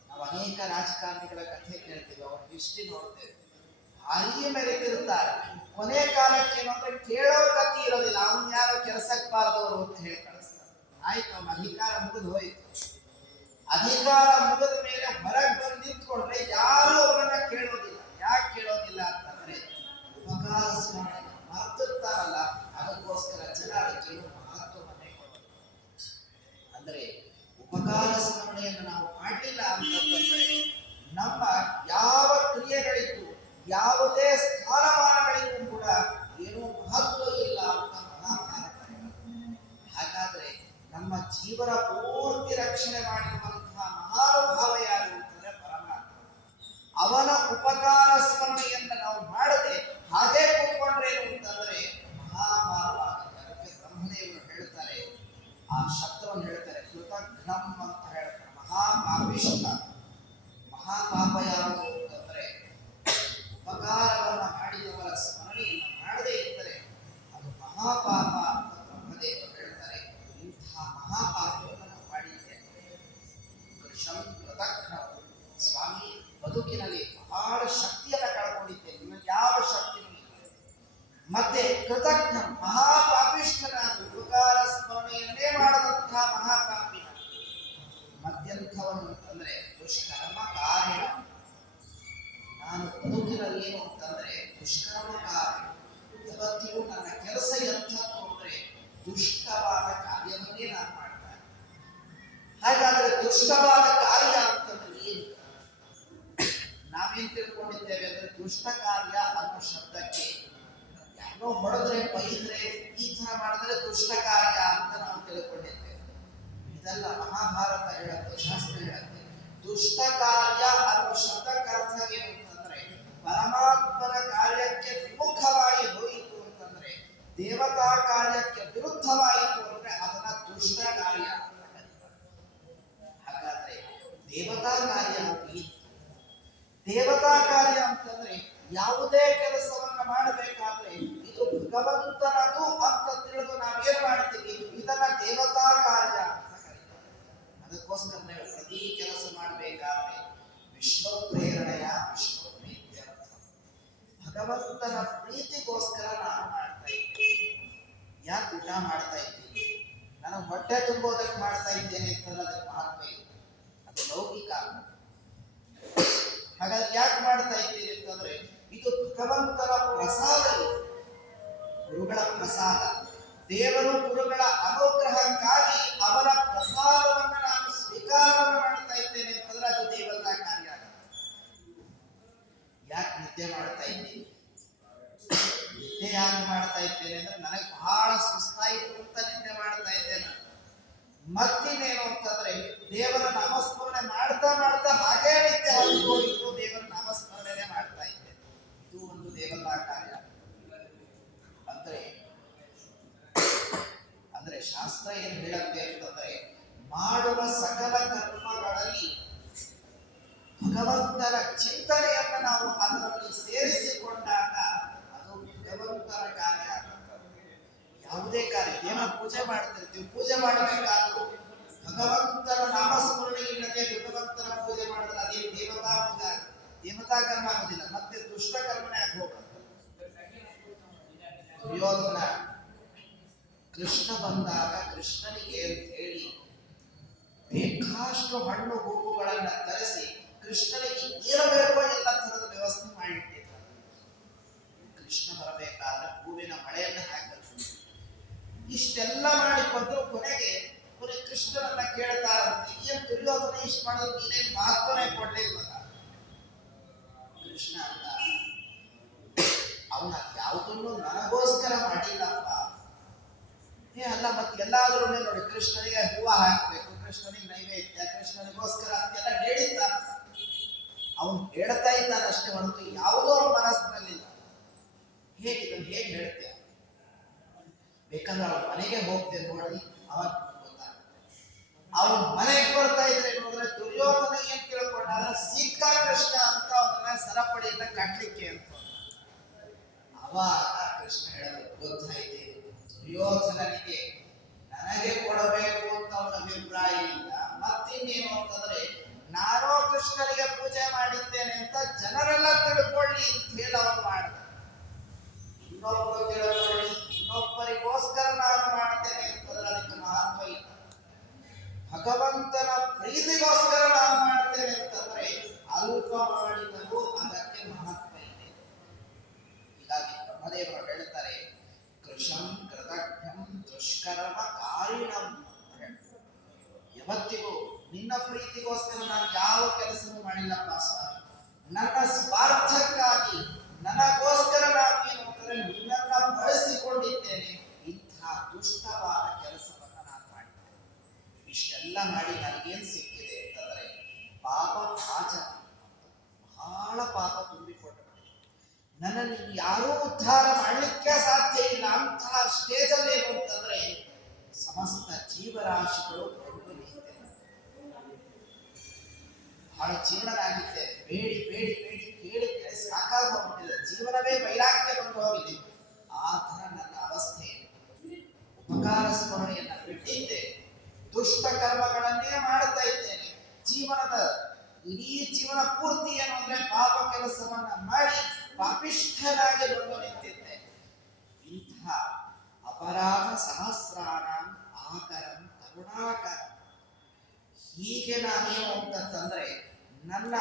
ನಾವು ಅನೇಕ ರಾಜಕಾರಣಿಗಳ ಕಥೆ ಕೇಳ್ತೀವಿ, ಅವ್ರ ಹಿಸ್ಟ್ರಿ ನೋಡ್ತೇವೆ. ಭಾರಿ ಮೆರೆತಿರ್ತಾರೆ. ಕೊನೆ ಕಾಲಕ್ಕೆ ಏನಂದ್ರೆ ಕೇಳೋ ಗತಿ ಇರೋದಿಲ್ಲ. ಅವನ್ ಯಾರೋ ಕೆಲಸಕ್ಕೆ ಬಾರದವರು ಅಂತ ಹೇಳಿ ಕಳಿಸ್ತಾರೆ. ಆಯ್ತು, ಅವನ ಅಧಿಕಾರ ಮುಗಿದು ಹೋಯಿತು. ಅಧಿಕಾರ ಮುಗಿದ ಮೇಲೆ ಹೊರಗೆ ಬಂದು ನಿಂತ್ಕೊಂಡ್ರೆ ಯಾರು ಅವರನ್ನ ಕೇಳೋದಿಲ್ಲ. ಯಾಕೆ ಕೇಳೋದಿಲ್ಲ ಅಂತಂದ್ರೆ ಉಪಕಾರ ಸ್ಮರಣೆ ಮರ್ತಿರ್ತಾರಲ್ಲ, ಅದಕ್ಕೋಸ್ಕರ ಜನ ಅದಕ್ಕೆ ಮಹತ್ವವನ್ನೇ ಕೊಡೋದು. ಅಂದ್ರೆ ಉಪಕಾರ ಸ್ಮರಣೆಯನ್ನು ನಾವು ಮಾಡಲಿಲ್ಲ ಅಂತಂದ್ರೆ ನಮ್ಮ ಯಾವ ಕ್ರಿಯೆಗಳಿಗೂ ಯಾವುದೇ ಸ್ಥಾನಮಾನಗಳಿಗೂ ಕೂಡ ಏನೂ ಮಹತ್ವ ಇಲ್ಲ ಅಂತ ಮಹಾಭಾರತ ಹೇಳುತ್ತೆ. ಹಾಗಾದ್ರೆ ನಮ್ಮ ಜೀವನ ಪೂರ್ತಿ ರಕ್ಷಣೆ ಮಾಡಿರುವಂತಹ ಮಹಾನುಭಾವ ಯಾರು ಅಂತಂದ್ರೆ ಪರಮಾತ್ಮ. ಅವನ ಉಪಕಾರ ಸ್ಮರಣೆಯನ್ನು ನಾವು ಮಾಡದೆ ಹಾಗೆ ಕೂತ್ಕೊಂಡ್ರೆ ಏನು ಅಂತಂದ್ರೆ ಮಹಾಭಾವ. ಅದಕ್ಕೆ ಬ್ರಹ್ಮದೇವರು ಹೇಳ್ತಾರೆ, ಆ ಏನು ಅಂತಂದ್ರೆ ದುಷ್ಕರ್ಮ ಕಾರ್ಯ. ಯಾವತ್ತಿಗೂ ನನ್ನ ಕೆಲಸ ಎಂಥದ್ದು ಅಂದ್ರೆ ದುಷ್ಟವಾದ ಕಾರ್ಯವನ್ನೇ ನಾನು ಮಾಡ್ತೇನೆ. ಹಾಗಾದ್ರೆ ದುಷ್ಟವಾದ ಕಾರ್ಯ ಅಂತಂದ್ರೆ ಏನು? ನಾವೇನ್ ತಿಳ್ಕೊಂಡಿದ್ದೇವೆ ಅಂದ್ರೆ ದುಷ್ಟ ಕಾರ್ಯ ಅನ್ನೋ ಶಬ್ದಕ್ಕೆ ಯಾರೋ ಹೊಡೆದ್ರೆ ಬೈದ್ರೆ ಈ ತರ ಮಾಡಿದ್ರೆ ದುಷ್ಟ ಕಾರ್ಯ ಅಂತ ನಾವು ತಿಳ್ಕೊಂಡಿದ್ದೇವೆ. ಇದೆಲ್ಲ ಮಹಾಭಾರತ ಹೇಳುತ್ತೆ, ಶಾಸ್ತ್ರ ಹೇಳುತ್ತೆ. ದುಷ್ಟ ಕಾರ್ಯ ಅನ್ನೋ ಶಬ್ದಕ್ಕೆ ಅರ್ಥ ಏನು ಅಂತಂದ್ರೆ ಪರಮಾತ್ಮನ ಕಾರ್ಯಕ್ಕೆ ವಿಮುಖವಾಗಿ ಹೋಯಿತು ಅಂತಂದ್ರೆ, ದೇವತಾ ಕಾರ್ಯಕ್ಕೆ ವಿರುದ್ಧವಾಯಿತು ಅಂದ್ರೆ ಅದನ್ನ ದುಷ್ಟ ಕಾರ್ಯ ಅಂತ ಕರೀತಾರೆ. ಹಾಗಾದ್ರೆ ದೇವತಾ ಕಾರ್ಯ ದೇವತಾ ಕಾರ್ಯ ಅಂತಂದ್ರೆ ಯಾವುದೇ ಕೆಲಸವನ್ನ ಮಾಡಬೇಕಾದ್ರೆ ಇದು ಭಗವಂತನದು ಅಂತ ತಿಳಿದು ನಾವೇನ್ ಮಾಡ್ತೀವಿ, ಇದನ್ನ ದೇವತಾ ಕಾರ್ಯ ಅಂತ ಕರೀತಾರೆ. ಅದಕ್ಕೋಸ್ಕರ ಪ್ರತಿ ಕೆಲಸ ಮಾಡಬೇಕಾದ್ರೆ ವಿಷ್ಣು ಪ್ರೇರಣೆಯ ವಿಷ್ಣು ಪ್ರೀತ್ಯರ್ಥ, ಭಗವಂತನ ಪ್ರೀತಿಗೋಸ್ಕರ ನಾನು ಮಾಡ್ತಾ ಇದ್ದೀನಿ. ಯಾಕೆ ಊಟ ಮಾಡ್ತಾ ಇದ್ದೀನಿ? ನಾನು ಹೊಟ್ಟೆ ತುಂಬೋದಕ್ಕೆ ಮಾಡ್ತಾ ಇದ್ದೇನೆ ಅಂತಂದ್ರೆ ಅದಕ್ಕೆ ಮಹತ್ವ ಇದೆ, ಅದು ಲೌಕಿಕ. ಹಾಗಾದ್ರೆ ಯಾಕೆ ಮಾಡ್ತಾ ಇದ್ದೀರಿ ಅಂತಂದ್ರೆ ಇದು ಭಗವಂತನ ಪ್ರಸಾದ, ಗುರುಗಳ ಪ್ರಸಾದ. ದೇವರು ಗುರುಗಳ ಅನುಗ್ರಹಕ್ಕಾಗಿ ಅವರ ಪ್ರಸಾದವನ್ನು ನಾನು ಸ್ವೀಕಾರವನ್ನು ಮಾಡ್ತಾ ಇದ್ದೇನೆ ಅಂತಂದ್ರೆ ಅದು ದೇವತಾ ಕಾರ್ಯ. ಯಾಕೆ ನಿದ್ದೆ ಮಾಡ್ತಾ ಇದ್ದೀನಿ? ನಿದ್ದೆ ಯಾಕೆ ಮಾಡ್ತಾ ಇದ್ದೇನೆ ಅಂದ್ರೆ ನನಗೆ ಬಹಳ ಸುಸ್ತಾಯಿತು ಅಂತ ನಿದ್ದೆ ಮಾಡ್ತಾ ಇದ್ದೇನೆ. ಮತ್ತಿನ್ನೇನು ಅಂತಂದ್ರೆ ದೇವರ ನಾಮಸ್ಮರಣೆ ಮಾಡ್ತಾ ಮಾಡ್ತಾ ಹಾಗೇ ನಿತ್ಯ ಹೋಗಿತ್ತು, ದೇವರ ನಾಮಸ್ಮರಣೆ ಮಾಡ್ತಾ ಇದ್ದೇನೆ. ಇದು ಒಂದು ದೇವತಾ ಕಾರ್ಯ. ಅಂದ್ರೆ ಶಾಸ್ತ್ರ ಏನ್ ಹೇಳುತ್ತೆ ಅಂತಂದ್ರೆ ಮಾಡುವ ಸಕಲ ಕರ್ಮಗಳಲ್ಲಿ ಭಗವಂತನ ಚಿಂತನೆಯನ್ನ ನಾವು ಅದರಲ್ಲಿ ಸೇರಿಸಿಕೊಂಡಾಗ ಅದು ಭಗವಂತನ ಕಾರ್ಯ ಆಗುತ್ತದೆ. ಯಾವುದೇ ಕಾರ್ಯ, ಏನೋ ಪೂಜೆ ಮಾಡ್ತಿರ್ತೀವಿ, ಪೂಜೆ ಮಾಡಬೇಕಾದ್ರೂ ಭಗವಂತನ ನಾಮಸ್ಮರಣೆ ಇಲ್ಲದೆ ಭಗವಂತನ ಪೂಜೆ ಮಾಡಿದ್ರೆ ಅದೇನು ದೇವತಾ ಪೂಜೆ, ದೇವತಾ ಕರ್ಮ ಆಗೋದಿಲ್ಲ, ಮತ್ತೆ ದುಷ್ಟ ಕರ್ಮನೇ ಆಗಿ ಹೋಗುತ್ತೆ. ದುರ್ಯೋಧನ ಕೃಷ್ಣ ಬಂದಾಗ ಕೃಷ್ಣನಿಗೆ ಅಂತ ಹೇಳಿ ಬೇಕಾಷ್ಟು ಹಣ್ಣು ಹೂವುಗಳನ್ನ ತರಿಸಿ ಕೃಷ್ಣನಿಗೆ ಏನು ಬೇಕೋ ಎಲ್ಲ ತರದ ವ್ಯವಸ್ಥೆ ಮಾಡಿಟ್ಟಿದ್ದಾರೆ. ಕೃಷ್ಣ ಬರಬೇಕಾದ್ರೆ ಹೂವಿನ ಮಳೆಯನ್ನ ಹಾಕಿದ್ರು. ಇಷ್ಟೆಲ್ಲ ಮಾಡಿ ಬಂದ್ರು ಕೊನೆ ಕೃಷ್ಣನನ್ನ ಕೇಳ್ತಾರಂತೆ, ಏನ್ ದುರ್ಯೋಧನ ಇಷ್ಟ ಮಾಡೋದು, ನೀನೇನ್ ಮಹತ್ವನೇ ಕೊಡ್ಲಿಲ್ವಲ್ಲ? ಕೃಷ್ಣ ಅಂತ ಅವನ ಯಾವುದನ್ನು ನನಗೋಸ್ಕರ ಮಾಡಿಲ್ಲಪ್ಪ. ಅಲ್ಲ ಮತ್ತೆ ಎಲ್ಲಾದ್ರೂ ನೋಡಿ ಕೃಷ್ಣನಿಗೆ ಹೂವ ಹಾಕಬೇಕು, ಕೃಷ್ಣನಿಗೆ ನೈವೇದ್ಯ, ಕೃಷ್ಣನಿಗೋಸ್ಕರ ಅಂತೆಲ್ಲ ಹೇಳಿದ್ದಾನ. ಅವನು ಹೇಳ್ತಾ ಇದ್ದಾನೆ ಅಷ್ಟೇ ಹೊರತು ಯಾವುದೋ ಅವನ ಮನಸ್ಸಿನಲ್ಲಿಲ್ಲ. ಹೇಗಿದನ್ನು ಹೇಗೆ ಹೇಳ್ತೀಯ? ಬೇಕಂದ್ರೆ ಅವನ ಮನೆಗೆ ಹೋಗ್ತೇನೆ ನೋಡಿ, ಅವಾಗ ಗೊತ್ತಾಗುತ್ತೆ. ಅವನ ಮನೆಗೆ ಬರ್ತಾ ಇದ್ರೆ ನೋಡಿದ್ರೆ ದುರ್ಯೋಧನ ಏನ್ ತಿಳ್ಕೊಂಡ ಸಿಕ್ಕ ಕೃಷ್ಣ ಅಂತ ಅವನ ಸರಪಡಿಯನ್ನ ಕಟ್ಲಿಕ್ಕೆ ಅಂತ. ಅವಾಗ ಕೃಷ್ಣ ಹೇಳೋದು ಗೊತ್ತಾಯ್ತು, ದುರ್ಯೋಧನನಿಗೆ ನನಗೆ ಕೊಡಬೇಕು ಅಂತ ಅವನ ಅಭಿಪ್ರಾಯ ಇಲ್ಲ. ಮತ್ತಿನ್ನೇನು ಅಂತಂದ್ರೆ ನಾನೋ ಕೃಷ್ಣನಿಗೆ ಪೂಜೆ ಮಾಡಿದ್ದೇನೆ ಅಂತ ಜನರೆಲ್ಲ ತಿಳ್ಕೊಳ್ಳಿ ಅಂತ ಹೇಳಿ ಅವನು ಮಾಡಿದ. ಇನ್ನೊಬ್ಬರು ತಿಳ್ಕೊಳ್ಳಿ, ಇನ್ನೊಬ್ಬರಿಗೋಸ್ಕರ ನಾನು ಮಾಡ್ತೇನೆ ಅಂತಂದ್ರೆ ಅದಕ್ಕೆ ಮಹತ್ವ ಇಲ್ಲ. ಭಗವಂತನ ಪ್ರೀತಿಗೋಸ್ಕರ ನಾನು ಮಾಡ್ತೇನೆ ಅಂತಂದ್ರೆ ಅಲ್ಪ ಮಾಡಿದರೂ ಅದಕ್ಕೆ ಮಹತ್ವ ಇದೆ. ಹೀಗಾಗಿ ಬ್ರಹ್ಮದೇವರು ಹೇಳ್ತಾರೆ, ಕೃಷಂ ಕೃತಜ್ಞಂ ದುಷ್ಕರ್ಮ ಕಾರಿಣಂ. ಯಾವತ್ತಿಗೂ ನಿನ್ನ ಪ್ರೀತಿಗೋಸ್ಕರ ನಾನು ಯಾವ ಕೆಲಸವೂ ಮಾಡಿಲ್ಲಪ್ಪ ಸ್ವಾಮಿ, ನನ್ನ ಸ್ವಾರ್ಥಕ್ಕಾಗಿ ನನಗೋಸ್ಕರ ನಾನು ಏನು ಅಂತಂದ್ರೆ ನಿನ್ನನ್ನ ಬಳಸಿಕೊಂಡಿದ್ದೇನೆ, ಇಂತಹ ದುಷ್ಟವಾದ ಕೆಲಸವನ್ನ ನಾನು ಮಾಡಿದ್ದೇನೆ. ಇಷ್ಟೆಲ್ಲ ಮಾಡಿ ನನಗೇನು ಸಿಕ್ಕಿದೆ ಅಂತಂದ್ರೆ ಪಾಪ ಆಚರ, ಬಹಳ ಪಾಪ ತುಂಬಿಕೊಂಡು ನನ್ನನ್ನು ಯಾರೂ ಉದ್ಧಾರ ಮಾಡಲಿಕ್ಕೆ ಸಾಧ್ಯ ಇಲ್ಲ ಅಂತಹ ಸ್ಟೇಜಲ್ಲಿ ಏನು ಅಂತಂದ್ರೆ ಸಮಸ್ತ ಜೀವರಾಶಿಗಳು ಬಹಳ ಜೀವನರಾಗಿದ್ದೇವೆ. ಬೇಡಿ ಬೇಡಿ ಬೇಡಿ ಕೇಳಿ ಕೇಳಿ ಸಾಕಾಗೋಗ್ಬಿಟ್ಟಿದೆ, ಜೀವನವೇ ವೈರಾಗ್ಯ ಬಂದು ಹೋಗಿದೆ. ಆ ತರ ನನ್ನ ಅವಸ್ಥೆ. ಉಪಕಾರ ಸ್ಮರಣೆಯನ್ನ ಬಿಟ್ಟಿದ್ದೆ, ದುಷ್ಟ ಕರ್ಮಗಳನ್ನೇ ಮಾಡ್ತಾ ಇದ್ದೇನೆ. ಜೀವನದ ಇಡೀ ಜೀವನ ಪೂರ್ತಿ ಏನು ಅಂದ್ರೆ ಪಾಪ ಕೆಲಸವನ್ನ ಮಾಡಿ ಪಾಪಿಷ್ಠನಾಗಿ ಬಂದು ನಿಂತಿದ್ದೆ. ಇಂತಹ ಅಪರಾಧ ಸಹಸ್ರಾಣ ಆಕರಂ ಕರುಣಾಕರ. ಹೀಗೆ ನಾನೇನು ಅಂತಂದ್ರೆ ನನ್ನ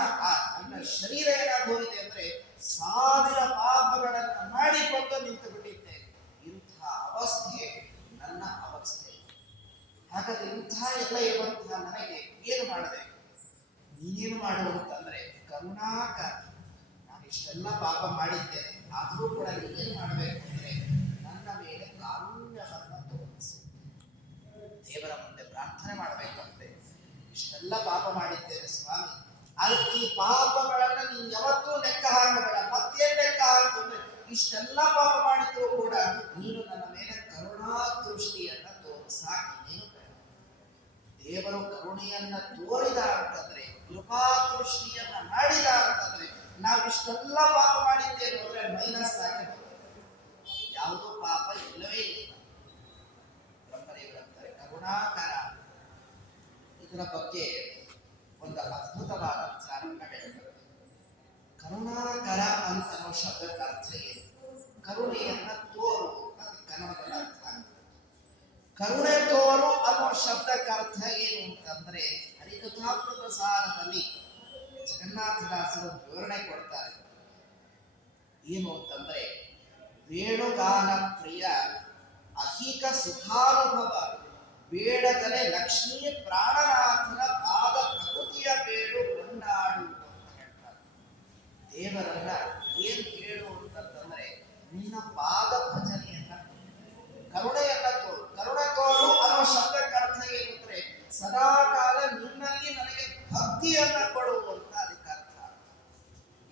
ಶರೀರ ಏನಾಗಿ ಹೋಗಿದೆ ಅಂದ್ರೆ 1000 ಪಾಪಗಳನ್ನು ಮಾಡಿಕೊಂಡು ನಿಂತು ಬಿಟ್ಟಿದ್ದೇನೆ. ಇಂಥ ಅವಸ್ಥೆ ನನ್ನ ಅವಸ್ಥೆ. ಹಾಗಾದ್ರೆ ಇಂಥ ಎಲ್ಲ ಇರುವಂತಹ ನನಗೆ ಏನು ಮಾಡಬೇಕು? ನೀನೇನು ಮಾಡುವಂತಂದ್ರೆ ಕರುಣಾಕರ. ನಾನು ಇಷ್ಟೆಲ್ಲ ಪಾಪ ಮಾಡಿದ್ದೇನೆ, ಆದರೂ ಕೂಡ ನೀನೇನು ಮಾಡಬೇಕು ಅಂದ್ರೆ ನನ್ನ ಮೇಲೆ ಕಾರುಣ್ಯವನ್ನು ತೋರಿಸಿ. ದೇವರ ಮುಂದೆ ಪ್ರಾರ್ಥನೆ ಮಾಡಬೇಕಂತೆ. ಇಷ್ಟೆಲ್ಲ ಪಾಪ ಮಾಡಿದ್ದೇನೆ ಸ್ವಾಮಿ, ಆದ್ರೆ ಈ ಪಾಪಗಳನ್ನ ನೀನು ಯಾವತ್ತೂ ಲೆಕ್ಕ ಹಾಕಬೇಡ. ಮತ್ತೇನ್ ಲೆಕ್ಕ ಹಾಕಿದ್ರೆ ಇಷ್ಟೆಲ್ಲ ಪಾಪ ಮಾಡಿದ್ರು ಕೂಡ ನೀನು ನನ್ನ ಮೇಲೆ ಕರುಣಾ ದೃಷ್ಟಿಯನ್ನ ತೋರಿಸಾಕಿ. ನೀನು ದೇವರು ಕರುಣೆಯನ್ನ ತೋರಿದ ಅಂತಂದ್ರೆ, ಕೃಪಾ ದೃಷ್ಟಿಯನ್ನ ಮಾಡಿದ ಅಂತಂದ್ರೆ, ನಾವು ಇಷ್ಟೆಲ್ಲ ಪಾಪ ಮಾಡಿದ್ದೇವೆ ಅಂದ್ರೆ ಮೈನಸ್ ಆಗಿ ಯಾವುದೋ ಪಾಪ ಇಲ್ಲವೇ ಇಲ್ಲ. ಬ್ರಹ್ಮದೇವರಂತಾರೆ ಕರುಣಾಕರ. ಇದರ ಬಗ್ಗೆ ಒಂದು ಅದ್ಭುತವಾದ ವಿಚಾರವನ್ನು ಹೇಳ್ತಾರೆ. ಕರುಣಾಕರ ಅಂತ ಅನ್ನೋ ಶಬ್ದಕ್ಕೆ ಅರ್ಥ ಏನು? ಕರುಣೆಯನ್ನ ತೋರು, ಅದು ಕನ್ನಡದ ಅರ್ಥ. ಕರುಣೆ ತೋರು ಅನ್ನೋ ಶಬ್ದಕ್ಕೆ ಅರ್ಥ ಏನು ಅಂತಂದ್ರೆ, ಹರಿಕಥಾಮೃತ ಸಾರದಲ್ಲಿ ಜಗನ್ನಾಥದಾಸರು ವಿವರಣೆ ಕೊಡ್ತಾರೆ. ಏನು ಅಂತಂದ್ರೆ, ವೇಣುಗಾನ ಪ್ರಿಯ ಅಹಿಕ ಸುಖಾನುಭವ ಬೇಡದಲೆ ಲಕ್ಷ್ಮೀ ಪ್ರಾಣನಾಥನ ಪಾದ ಪ್ರಕೃತಿಯ ಬೇಡು ಕೊಂಡಾಡು ಅಂತ ಹೇಳ್ತಾರೆ. ದೇವರನ್ನ ಏನ್ ಬೇಡು ಅಂತಂದ್ರೆ ನಿನ್ನ ಪಾದ ಭಜನೆಯನ್ನ, ಕರುಣೆಯನ್ನ ತೋರು. ಕರುಣೆ ತೋರು ಅನ್ನೋ ಶಬ್ದಕ್ಕೆ ಅರ್ಥ ಏನು ಅಂದ್ರೆ ಸದಾ ಕಾಲ ನಿನ್ನಲ್ಲಿ ನನಗೆ ಭಕ್ತಿಯನ್ನ ಕೊಡು ಅಂತ ಅದಕ್ಕೆ ಅರ್ಥ.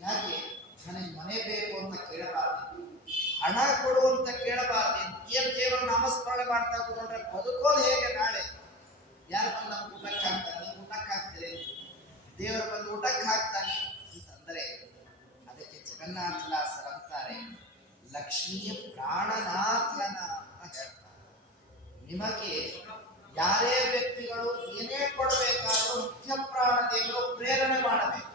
ಯಾಕೆ? ನನಗೆ ಮನೆ ಬೇಕು ಅಂತ ಕೇಳಬಾರ್ದು, ಹಣ ಕೊಡು ಅಂತ ಕೇಳಬಾರ್ದು. ಏನ್ ದೇವರ ನಾಮಸ್ಮರಣೆ ಮಾಡ್ತಾ ಕೂತ್ಕೊಂಡ್ರೆ ಬದುಕೋದು ಹೇಗೆ? ನಾಳೆ ಯಾರು ಬಂದು ನಮ್ಗೆ ಊಟಕ್ಕೆ ಹಾಕ್ತಾರೆ? ನೀವು ಊಟಕ್ಕೆ ಹಾಕ್ತೀರಿ, ದೇವರು ಬಂದು ಊಟಕ್ಕೆ ಹಾಕ್ತಾನೆ ಅಂತಂದ್ರೆ ಅದಕ್ಕೆ ಜಗನ್ನಾಥದಾಸರಂತಾರೆ ಲಕ್ಷ್ಮೀಯ ಪ್ರಾಣನಾಥನ ಅಂತ ಹೇಳ್ತಾರೆ. ನಿಮಗೆ ಯಾರೇ ವ್ಯಕ್ತಿಗಳು ಏನೇ ಕೊಡಬೇಕಾದ್ರೂ ಮುಖ್ಯ ಪ್ರಾಣ ದೇವರು ಪ್ರೇರಣೆ ಮಾಡಬೇಕು.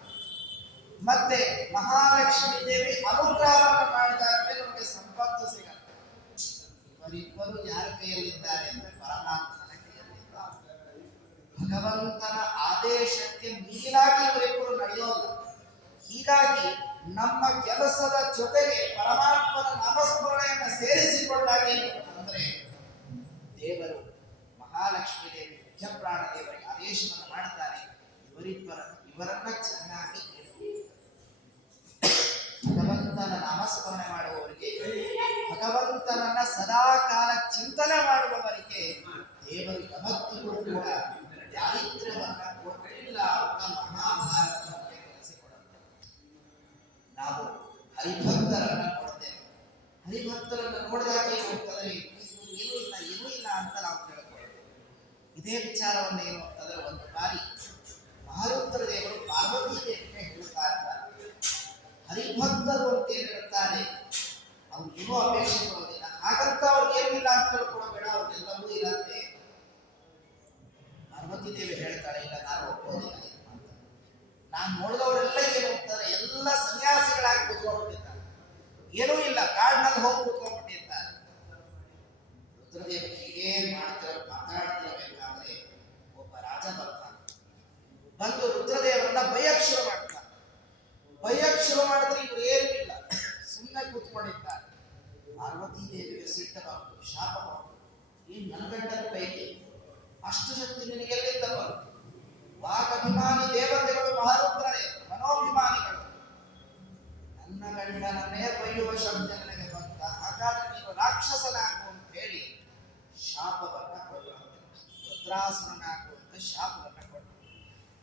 ಮತ್ತೆ ಮಹಾಲಕ್ಷ್ಮೀ ದೇವಿ ಅನುಗ್ರಹವನ್ನು ಮಾಡಿದಾಗ ನಮಗೆ ಸಂಪತ್ತು ಸಿಗತ್ತೆ. ಇವರಿಬ್ಬರು ಯಾರ ಕೈಯಲ್ಲಿದ್ದಾರೆ ಅಂದ್ರೆ ಪರಮಾತ್ಮನ ಕೈಯಲ್ಲಿದ್ದಾರೆ. ಭಗವಂತನ ಆದೇಶಕ್ಕೆ ಮೀರಾಗಿ ಇವರಿಬ್ಬರು ನಡೆಯೋದು. ಹೀಗಾಗಿ ನಮ್ಮ ಕೆಲಸದ ಜೊತೆಗೆ ಪರಮಾತ್ಮನ ನಾಮಸ್ಮರಣೆಯನ್ನು ಸೇರಿಸಿಕೊಂಡಾಗ ಏನು ಅಂದ್ರೆ ದೇವರು ಮಹಾಲಕ್ಷ್ಮೀ ದೇವಿ ಮುಖ್ಯ ಪ್ರಾಣ ದೇವರಿಗೆ ಆದೇಶವನ್ನು ಮಾಡ್ತಾರೆ. ಇವರನ್ನ ಚೆನ್ನಾಗಿ ಭಗವಂತನ ನಾಮಸ್ಮರಣೆ ಮಾಡುವವರಿಗೆ, ಭಗವಂತನನ್ನ ಸದಾ ಕಾಲ ಚಿಂತನೆ ಮಾಡುವವರಿಗೆ ದೇವರು ಯಾವತ್ತಿಗೂ ಕೂಡ ದಾರಿದ್ರ್ಯವನ್ನ ಕೊಟ್ಟಿಲ್ಲ ಅಂತ ಮಹಾಭಾರತ ನಮಗೆ ಕಲಿಸಿಕೊಡುತ್ತೆ. ನಾವು ಹರಿಭಕ್ತರನ್ನ ನೋಡ್ತೇವೆ. ಹರಿಭಕ್ತರನ್ನ ನೋಡಿದಾಗ ಏನೂ ಇಲ್ಲ ಅಂತ ನಾವು ತಿಳ್ಕೊಳ್ಳೋದು. ಇದೇ ವಿಚಾರವನ್ನು ಏನು ಅಂತಂದ್ರೆ, ಒಂದು ಬಾರಿ ಮಹಾರುದ್ರ ದೇವರು ಪಾರ್ವತಿ ದೇವಿಗೆ ಹೇಳ್ತಾ ಇದ್ದಾರೆ, ಹರಿಭಕ್ತರು ಅಂತ ಏನ್ ಹೇಳ್ತಾರೆ ಅವ್ರು ಏನೂ ಅಪೇಕ್ಷೆ ಕೊಡೋದಿಲ್ಲ. ಹಾಗಂತ ಅವ್ರಿಗೆ ಏನೂ ಇಲ್ಲ ಅಂತ ತಿಳ್ಕೊಳ್ಬೇಡ, ಅವ್ರಿಗೆಲ್ಲವೂ ಇರತ್ತೆ. ಪಾರ್ವತಿ ದೇವಿ ಹೇಳ್ತಾಳೆ, ಇಲ್ಲ ನಾನು ಒಪ್ಪೋದಿಲ್ಲ ಅಂತ. ನಾನು ನೋಡಿದವರೆಲ್ಲ ಏನು ಅಂತಾರೆ, ಎಲ್ಲ ಸನ್ಯಾಸಿಗಳಾಗಿ ಕೂತ್ಕೊಂಡ್ಬಿಟ್ಟಿರ್ತಾರೆ, ಏನೂ ಇಲ್ಲ, ಕಾಡಿನಲ್ಲಿ ಹೋಗಿ ಕೂತ್ಕೊಂಡ್ಬಿಟ್ಟಿರ್ತಾರೆ. ರುದ್ರದೇವಿ ಹೀಗೆ ಮಾತಾಡ್ತಿರಬೇಕಾದ್ರೆ ಒಬ್ಬ ರಾಜ ಬರ್ತಾನೆ. ಬಂದು ರುದ್ರದೇವರನ್ನ ಬೈಯಕ್ ಶುರು ಮಾಡ್ತಾನೆ. ಬೈಯಕ್ ಶುರು ಮಾಡಿದ್ರೆ ಇವ್ರು ಏನೂ ಇಲ್ಲ, ಸುಮ್ಮನೆ ಕೂತ್ಕೊಂಡಿದ್ದಾರೆ. ಪಾರ್ವತಿ ದೇವಿಗೆ ಸಿಟ್ಟ ಬಂತು, ಶಾಪ ಬಂತು. ಈ ನನ್ನ ಗಂಡನ ಬೈತಿ, ಅಷ್ಟು ಶಕ್ತಿ ನಿನಗೆಲ್ಲಿಂದ ಬಂತು? ವಾಗಭಿಮಾನಿ ದೇವತೆಗಳು ಮಹಾರುದ್ರ ದೇವರು, ಮನೋಭಿಮಾನಿಗಳು. ನನ್ನ ಗಂಡನನ್ನೇ ಬೈಯುವ ಶಬ್ದ ನನಗೆ ಬಂತ, ಹಾಗಾದ್ರೆ ನೀನು ರಾಕ್ಷಸನಾಗು ಅಂತ ಹೇಳಿ ಶಾಪವನ್ನ ಕೊಟ್ಟರು. ರುದ್ರಾಸುರನಾಗುವಂತ ಶಾಪವನ್ನ ಕೊಟ್ಟರು.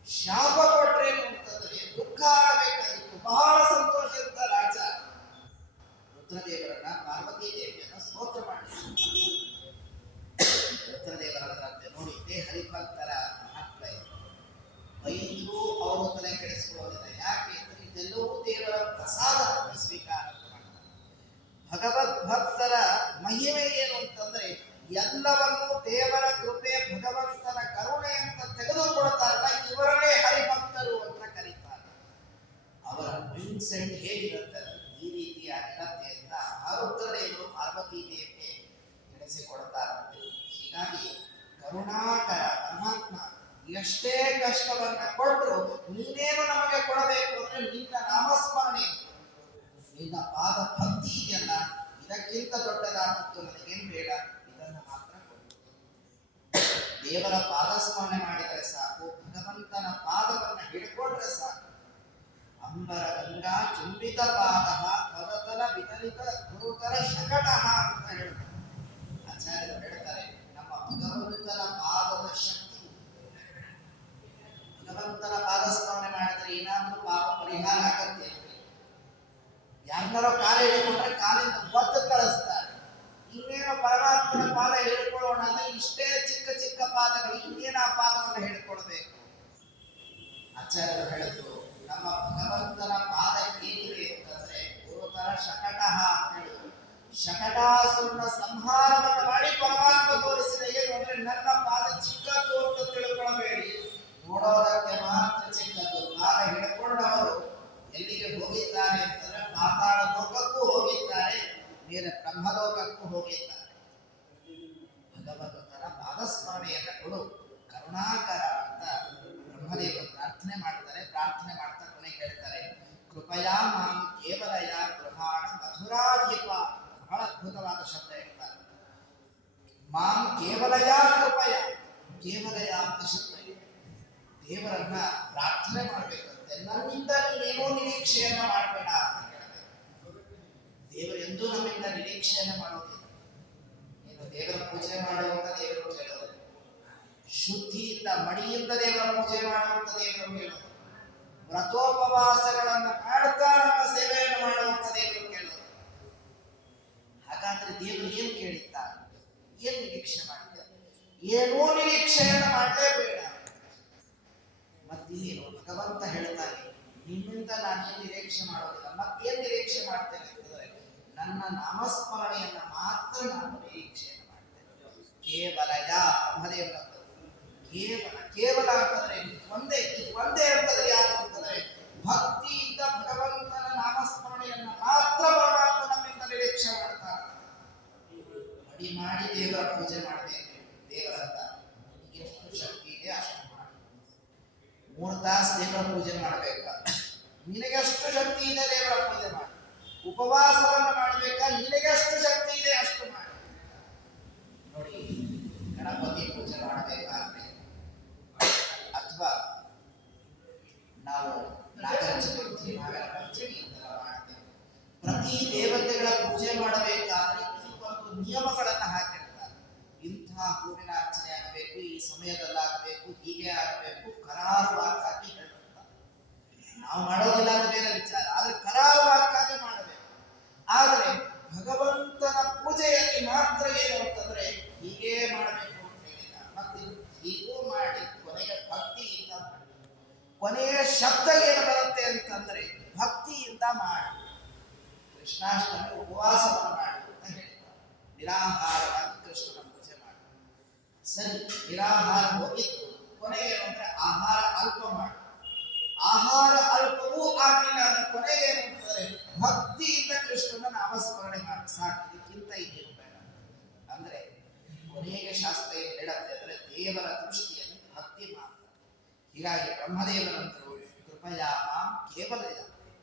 ಶಾಪ ಕೊಟ್ರೇನು ಅಂತಂದ್ರೆ ದುಃಖ ಆಗಬೇಕಾಗಿತ್ತು. ಬಹಳ ಸಂತೋಷದಿಂದ ರಾಜ ರುದ್ರದೇವರನ್ನ, ಪಾರ್ವತಿ ದೇವಿಯನ್ನ ಸ್ತೋತ್ರ ಮಾಡಿದ್ರು. ರುದ್ರದೇವರಂತೆ ನೋಡಿ, ಇದೇ ಹರಿಭಕ್ತರ ಮಹತ್ವ ಇದೆ. ಬೈದ್ರು ಅವರು ತಲೆ ಕೆಡಿಸಿಕೊಳ್ಳೋದಿಲ್ಲ. ಯಾಕೆ ಅಂದ್ರೆ ಇದೆಲ್ಲವೂ ದೇವರ ಪ್ರಸಾದ ಸ್ವೀಕಾರ ಮಾಡ್ತಾರೆ. ಭಗವದ್ ಭಕ್ತರ ಮಹಿಮೆ ಏನು ಅಂತಂದ್ರೆ ಎಲ್ಲವನ್ನೂ ದೇವರ ಕೃಪೆ, ಭಗವಂತನ ಕರುಣೆ ಅಂತ ತೆಗೆದುಕೊಡ್ತಾರಲ್ಲ, ಇವರನ್ನೇ ಹರಿಭಕ್ತರು ಅಂತ ಕರೀತಾರೆ. ಅವರ ಮೈಂಡ್ ಸೆಟ್ ಹೇಗಿರುತ್ತೆ ಈ ರೀತಿಯಾಗಿರುತ್ತೆ ಅಂತ ರುದ್ರದೇವರು ಪಾರ್ವತಿ ದೇವಿಗೆ ತಿಳಿಸಿಕೊಡ್ತಾರಂತೆ. ಹೀಗಾಗಿ ಕರುಣಾಕರ ಪರಮಾತ್ಮ ಎಷ್ಟೇ ಕಷ್ಟವನ್ನ ಕೊಟ್ಟರು ನೀನೇನು ನಮಗೆ ಕೊಡಬೇಕು ಅಂದ್ರೆ ನಿನ್ನ ನಾಮಸ್ಮರಣೆ. ದೇವರ ಪಾದಸ್ಮರಣೆ ಮಾಡಿದರೆ ಸಾಕು, ಭಗವಂತನ ಪಾದವನ್ನು ಹಿಡ್ಕೊಂಡ್ರೆ ಸಾಕು. ಅಂಬರ ಗಂಗಾ ಚುಂಬಿತ ಪಾದ ಪದತಲ ವಿತಲಿತ ಗುರುತರ ಶಕಟ ಅಂತ ಹೇಳ್ತಾರೆ. ಆಚಾರ್ಯರು ಹೇಳ್ತಾರೆ, ನಮ್ಮ ಭಗವಂತನ ಪಾದದ ಶಕ್ತಿ, ಭಗವಂತನ ಪಾದ ಸ್ಮರಣೆ ಮಾಡಿದ್ರೆ ಏನಾದ್ರೂ ಪಾಪ ಪರಿಹಾರ ಆಗತ್ತೆ. ಯಾರನ್ನಾರೋ ಕಾಲ ಹಿಡ್ಕೊಂಡ್ರೆ ಕಾಲಿಂದ ಒದ್ದು ಕಳಿಸ್ತಾರೆ. ಇನ್ನೇನು ಪರಮಾತ್ಮನ ಪಾದ ಹಿಡ್ಕೊಳ್ಳೋಣ ಅಂದ್ರೆ ಇಷ್ಟೇ ಚಿಕ್ಕ ಚಿಕ್ಕ ಪಾದಗಳು, ಇನ್ನೇನು ಆ ಪಾದವನ್ನು ಹಿಡ್ಕೊಳ್ಬೇಕು. ಆಚಾರ್ಯರು ಹೇಳಿದ್ರು, ನಮ್ಮ ಭಗವಂತನ ಪಾದ ಹೇಗಿದೆ ಅಂತಂದ್ರೆ ಗುರುತರ ಶಕಟಃ ಅಂತ ಹೇಳಿದ್ರು. ಶಕಟಾಸುರನ ಸಂಹಾರವನ್ನು ಮಾಡಿ ಪರಮಾತ್ಮ ತೋರಿಸಿದ. ಏನು ಅಂದ್ರೆ ನನ್ನ ಪಾದ ಚಿಕ್ಕದ್ದು ಅಂತ ತಿಳ್ಕೊಳ್ಬೇಡಿ, ನೋಡೋದಕ್ಕೆ ಮಾತ್ರ ಚಿಕ್ಕದ್ದು. ಪಾದ ಹಿಡ್ಕೊಂಡವರು ಎಲ್ಲಿಗೆ ಹೋಗಿದ್ದಾರೆ ಅಂತಂದ್ರೆ ಪಾತಾಳ ಲೋಕಕ್ಕೂ ಹೋಗಿದ್ದಾರೆ, ಮೇಲೆ ಬ್ರಹ್ಮಲೋಕಕ್ಕೂ ಹೋಗಿದ್ದಾರೆ. ಭಗವಂತನ ಪಾದಸ್ಮರಣೆಯನ್ನು ಕೊಡು ಕರುಣಾಕರ ಅಂತ ಬ್ರಹ್ಮದೇವರು ಪ್ರಾರ್ಥನೆ ಮಾಡ್ತಾರೆ. ಪ್ರಾರ್ಥನೆ ಮಾಡ್ತಾ ಕೊನೆಗೆ ಹೇಳ್ತಾರೆ, ಕೃಪಯಾ ಮಾಂ ಕೇವಲಯ ಗೃಹಾಣ ಮಧುರಾಧಿಪ. ಬಹಳ ಅದ್ಭುತವಾದ ಶಬ್ದ ಹೇಳ್ತಾರೆ. ಮಾಂ ಕೇವಲಯ ಕೃಪಯ, ಕೇವಲಯ ಅಂತ ಶಬ್ದ ಇದೆ. ದೇವರನ್ನ ಪ್ರಾರ್ಥನೆ ಮಾಡ್ಬೇಕಂತೆ, ನನ್ನಿಂದ ನೀನೇನೋ ನಿರೀಕ್ಷೆಯನ್ನ ಮಾಡಬೇಡ ಅಂತ ಹೇಳಬೇಕು. ದೇವರು ಎಂದೂ ನಮ್ಮಿಂದ ನಿರೀಕ್ಷೆಯನ್ನ ಮಾಡೋದಿಲ್ಲ. ನೀನು ದೇವರ ಪೂಜೆ ಮಾಡುವಂತ ದೇವರು ಕೇಳೋದು, ಶುದ್ಧಿಯಿಂದ ಮಡಿಯಿಂದ ದೇವರ ಪೂಜೆ ಮಾಡುವಂತ ದೇವರು ಕೇಳೋದು, ವ್ರತೋಪವಾಸಗಳನ್ನು ಮಾಡ್ತಾ ನಮ್ಮ ಸೇವೆಯನ್ನು ಮಾಡುವಂತ ದೇವರು ಕೇಳೋದು. ಹಾಗಾದ್ರೆ ದೇವರು ಏನು ಕೇಳಿದ್ದಾರೆ, ಏನ್ ನಿರೀಕ್ಷೆ ಮಾಡಿದ್ದಾರೆ? ಏನೋ ನಿರೀಕ್ಷೆಯನ್ನು ಮಾಡಲೇಬೇಡ. ಮತ್ತಿನ್ನೇನು ಭಗವಂತ ಹೇಳ್ತಾನೆ, ನಿನ್ನಿಂದ ನಾನೇನು ನಿರೀಕ್ಷೆ ಮಾಡೋದಿಲ್ಲ. ಮತ್ತೇನು ನಿರೀಕ್ಷೆ ಮಾಡ್ತೇನೆ ಅಂತಂದ್ರೆ ನನ್ನ ನಾಮಸ್ಮರಣೆಯನ್ನ ಮಾತ್ರ ನಾನು ನಿರೀಕ್ಷೆಯನ್ನು ಮಾಡ್ತೇನೆ. ಕೇವಲಯ ಬ್ರಹ್ಮದೇವರ ಕೇವಲ, ಕೇವಲ ಅಂತಂದ್ರೆ ಒಂದೇ, ಒಂದೇ ಅಂತಂದ್ರೆ ಯಾರು ಅಂತಂದ್ರೆ ಭಕ್ತಿಯಿಂದ ಭಗವಂತನ ನಾಮಸ್ಮರಣೆಯನ್ನ ಮಾತ್ರ ಪರಮಾತ್ಮ ನಮ್ಮಿಂದ ನಿರೀಕ್ಷೆ ಮಾಡ್ತಾರೆ. ಮಡಿ ಮಾಡಿ ದೇವರ ಪೂಜೆ ಮಾಡಬೇಕು. ದೇವರಂತ ಎಷ್ಟು ಶಕ್ತಿ ಇದೆ ಅಷ್ಟು ಮಾಡಿ. 3 ತಾಸು ದೇವರ ಪೂಜೆ ಮಾಡಬೇಕಾ, ನಿನಗೆ ಎಷ್ಟು ಶಕ್ತಿ ಇದೆ ದೇವರ ಪೂಜೆ ಮಾಡಿ. ಉಪವಾಸವನ್ನು ಮಾಡಬೇಕಾ, ನಿನಗೆ ಎಷ್ಟು ಶಕ್ತಿ ಇದೆ ಅಷ್ಟು ಮಾಡಿ. ನೋಡಿ, ಗಣಪತಿ ಪೂಜೆ ಮಾಡಬೇಕಾದ್ರೆ ಅಥವಾ ನಾವು ನಾಗರ ಚತುರ್ಥಿ, ನಾಗರ ಪಂಚಮಿ ಅಂತೆಲ್ಲ ಮಾಡ್ತೇವೆ. ಪ್ರತಿ ದೇವತೆಗಳ ಪೂಜೆ ಮಾಡಬೇಕಾದ್ರೆ ಈ ಒಂದು ನಿಯಮಗಳನ್ನು ಹಾಕಿರ್ತಾರೆ. ಇಂತಹ ಹೂವಿನ ಅರ್ಚನೆ ಆಗಬೇಕು, ಈ ಸಮಯದಲ್ಲಾಗಬೇಕು, ಹೀಗೆ ಆಗಬೇಕು, ಕರಾರುವಾಕ್ಕಾಗಿ ಹೇಳ್ತಾರೆ. ನಾವು ಮಾಡೋದಿಲ್ಲ ಅಂತ ಬೇರೆ ವಿಚಾರ, ಆದ್ರೆ ಕರಾರುವಾಕ್ಕಾಗಿ ಮಾಡಬೇಕು. ಆದರೆ ಭಗವಂತನ ಪೂಜೆಯಲ್ಲಿ ಮಾತ್ರ ಏನು ಅಂತಂದ್ರೆ ಹೀಗೆ ಮಾಡಬೇಕು ಅಂತ ಹೇಳಿದ. ಮತ್ತೆ ಹೀಗೂ ಮಾಡಿ ಕೊನೆಗೆ ಭಕ್ತಿಯಿಂದ ಮಾಡಿ. ಕೊನೆಯ ಶಬ್ದ ಏನು ಬರುತ್ತೆ ಅಂತಂದ್ರೆ ಭಕ್ತಿಯಿಂದ ಮಾಡಿ. ಕೃಷ್ಣಾಷ್ಟಮಿ ಉಪವಾಸವನ್ನು ಮಾಡಿ ಅಂತ ಹೇಳ್ತಾರೆ. ನಿರಾಹಾರವಾಗಿ ಕೃಷ್ಣನ ಪೂಜೆ ಮಾಡಿ. ಸರಿ, ನಿರಾಹಾರ ಹೋಗಿತ್ತು, ಕೊನೆಗೆ ಏನು ಅಂದ್ರೆ ಆಹಾರ ಅಲ್ಪ ಮಾಡಿ. ಆಹಾರ ಅಲ್ಪವೂ ಆಗಲಿಲ್ಲ ಅಂದ್ರೆ ಕೊನೆಗೆ ಏನು ಅಂತಂದ್ರೆ ಭಕ್ತಿಯಿಂದ ಕೃಷ್ಣನ ನಾಮಸ್ಮರಣೆ ಮಾಡಿ ಸಾಕು. ಇದಕ್ಕಿಂತ ಇನ್ನೇನು ಬೇಡ. ಅಂದ್ರೆ ಕೊನೆಗೆ ಶಾಸ್ತ್ರ ಏನು ಹೇಳುತ್ತೆ ಅಂದ್ರೆ ದೇವರ ದೃಷ್ಟಿಯಲ್ಲಿ ಭಕ್ತಿ ಮಾತ್ರ. ಹೀಗಾಗಿ ಬ್ರಹ್ಮದೇವರಂತರು ಕೃಪಯಾ ಮಾಂ ಕೇವಲಯ,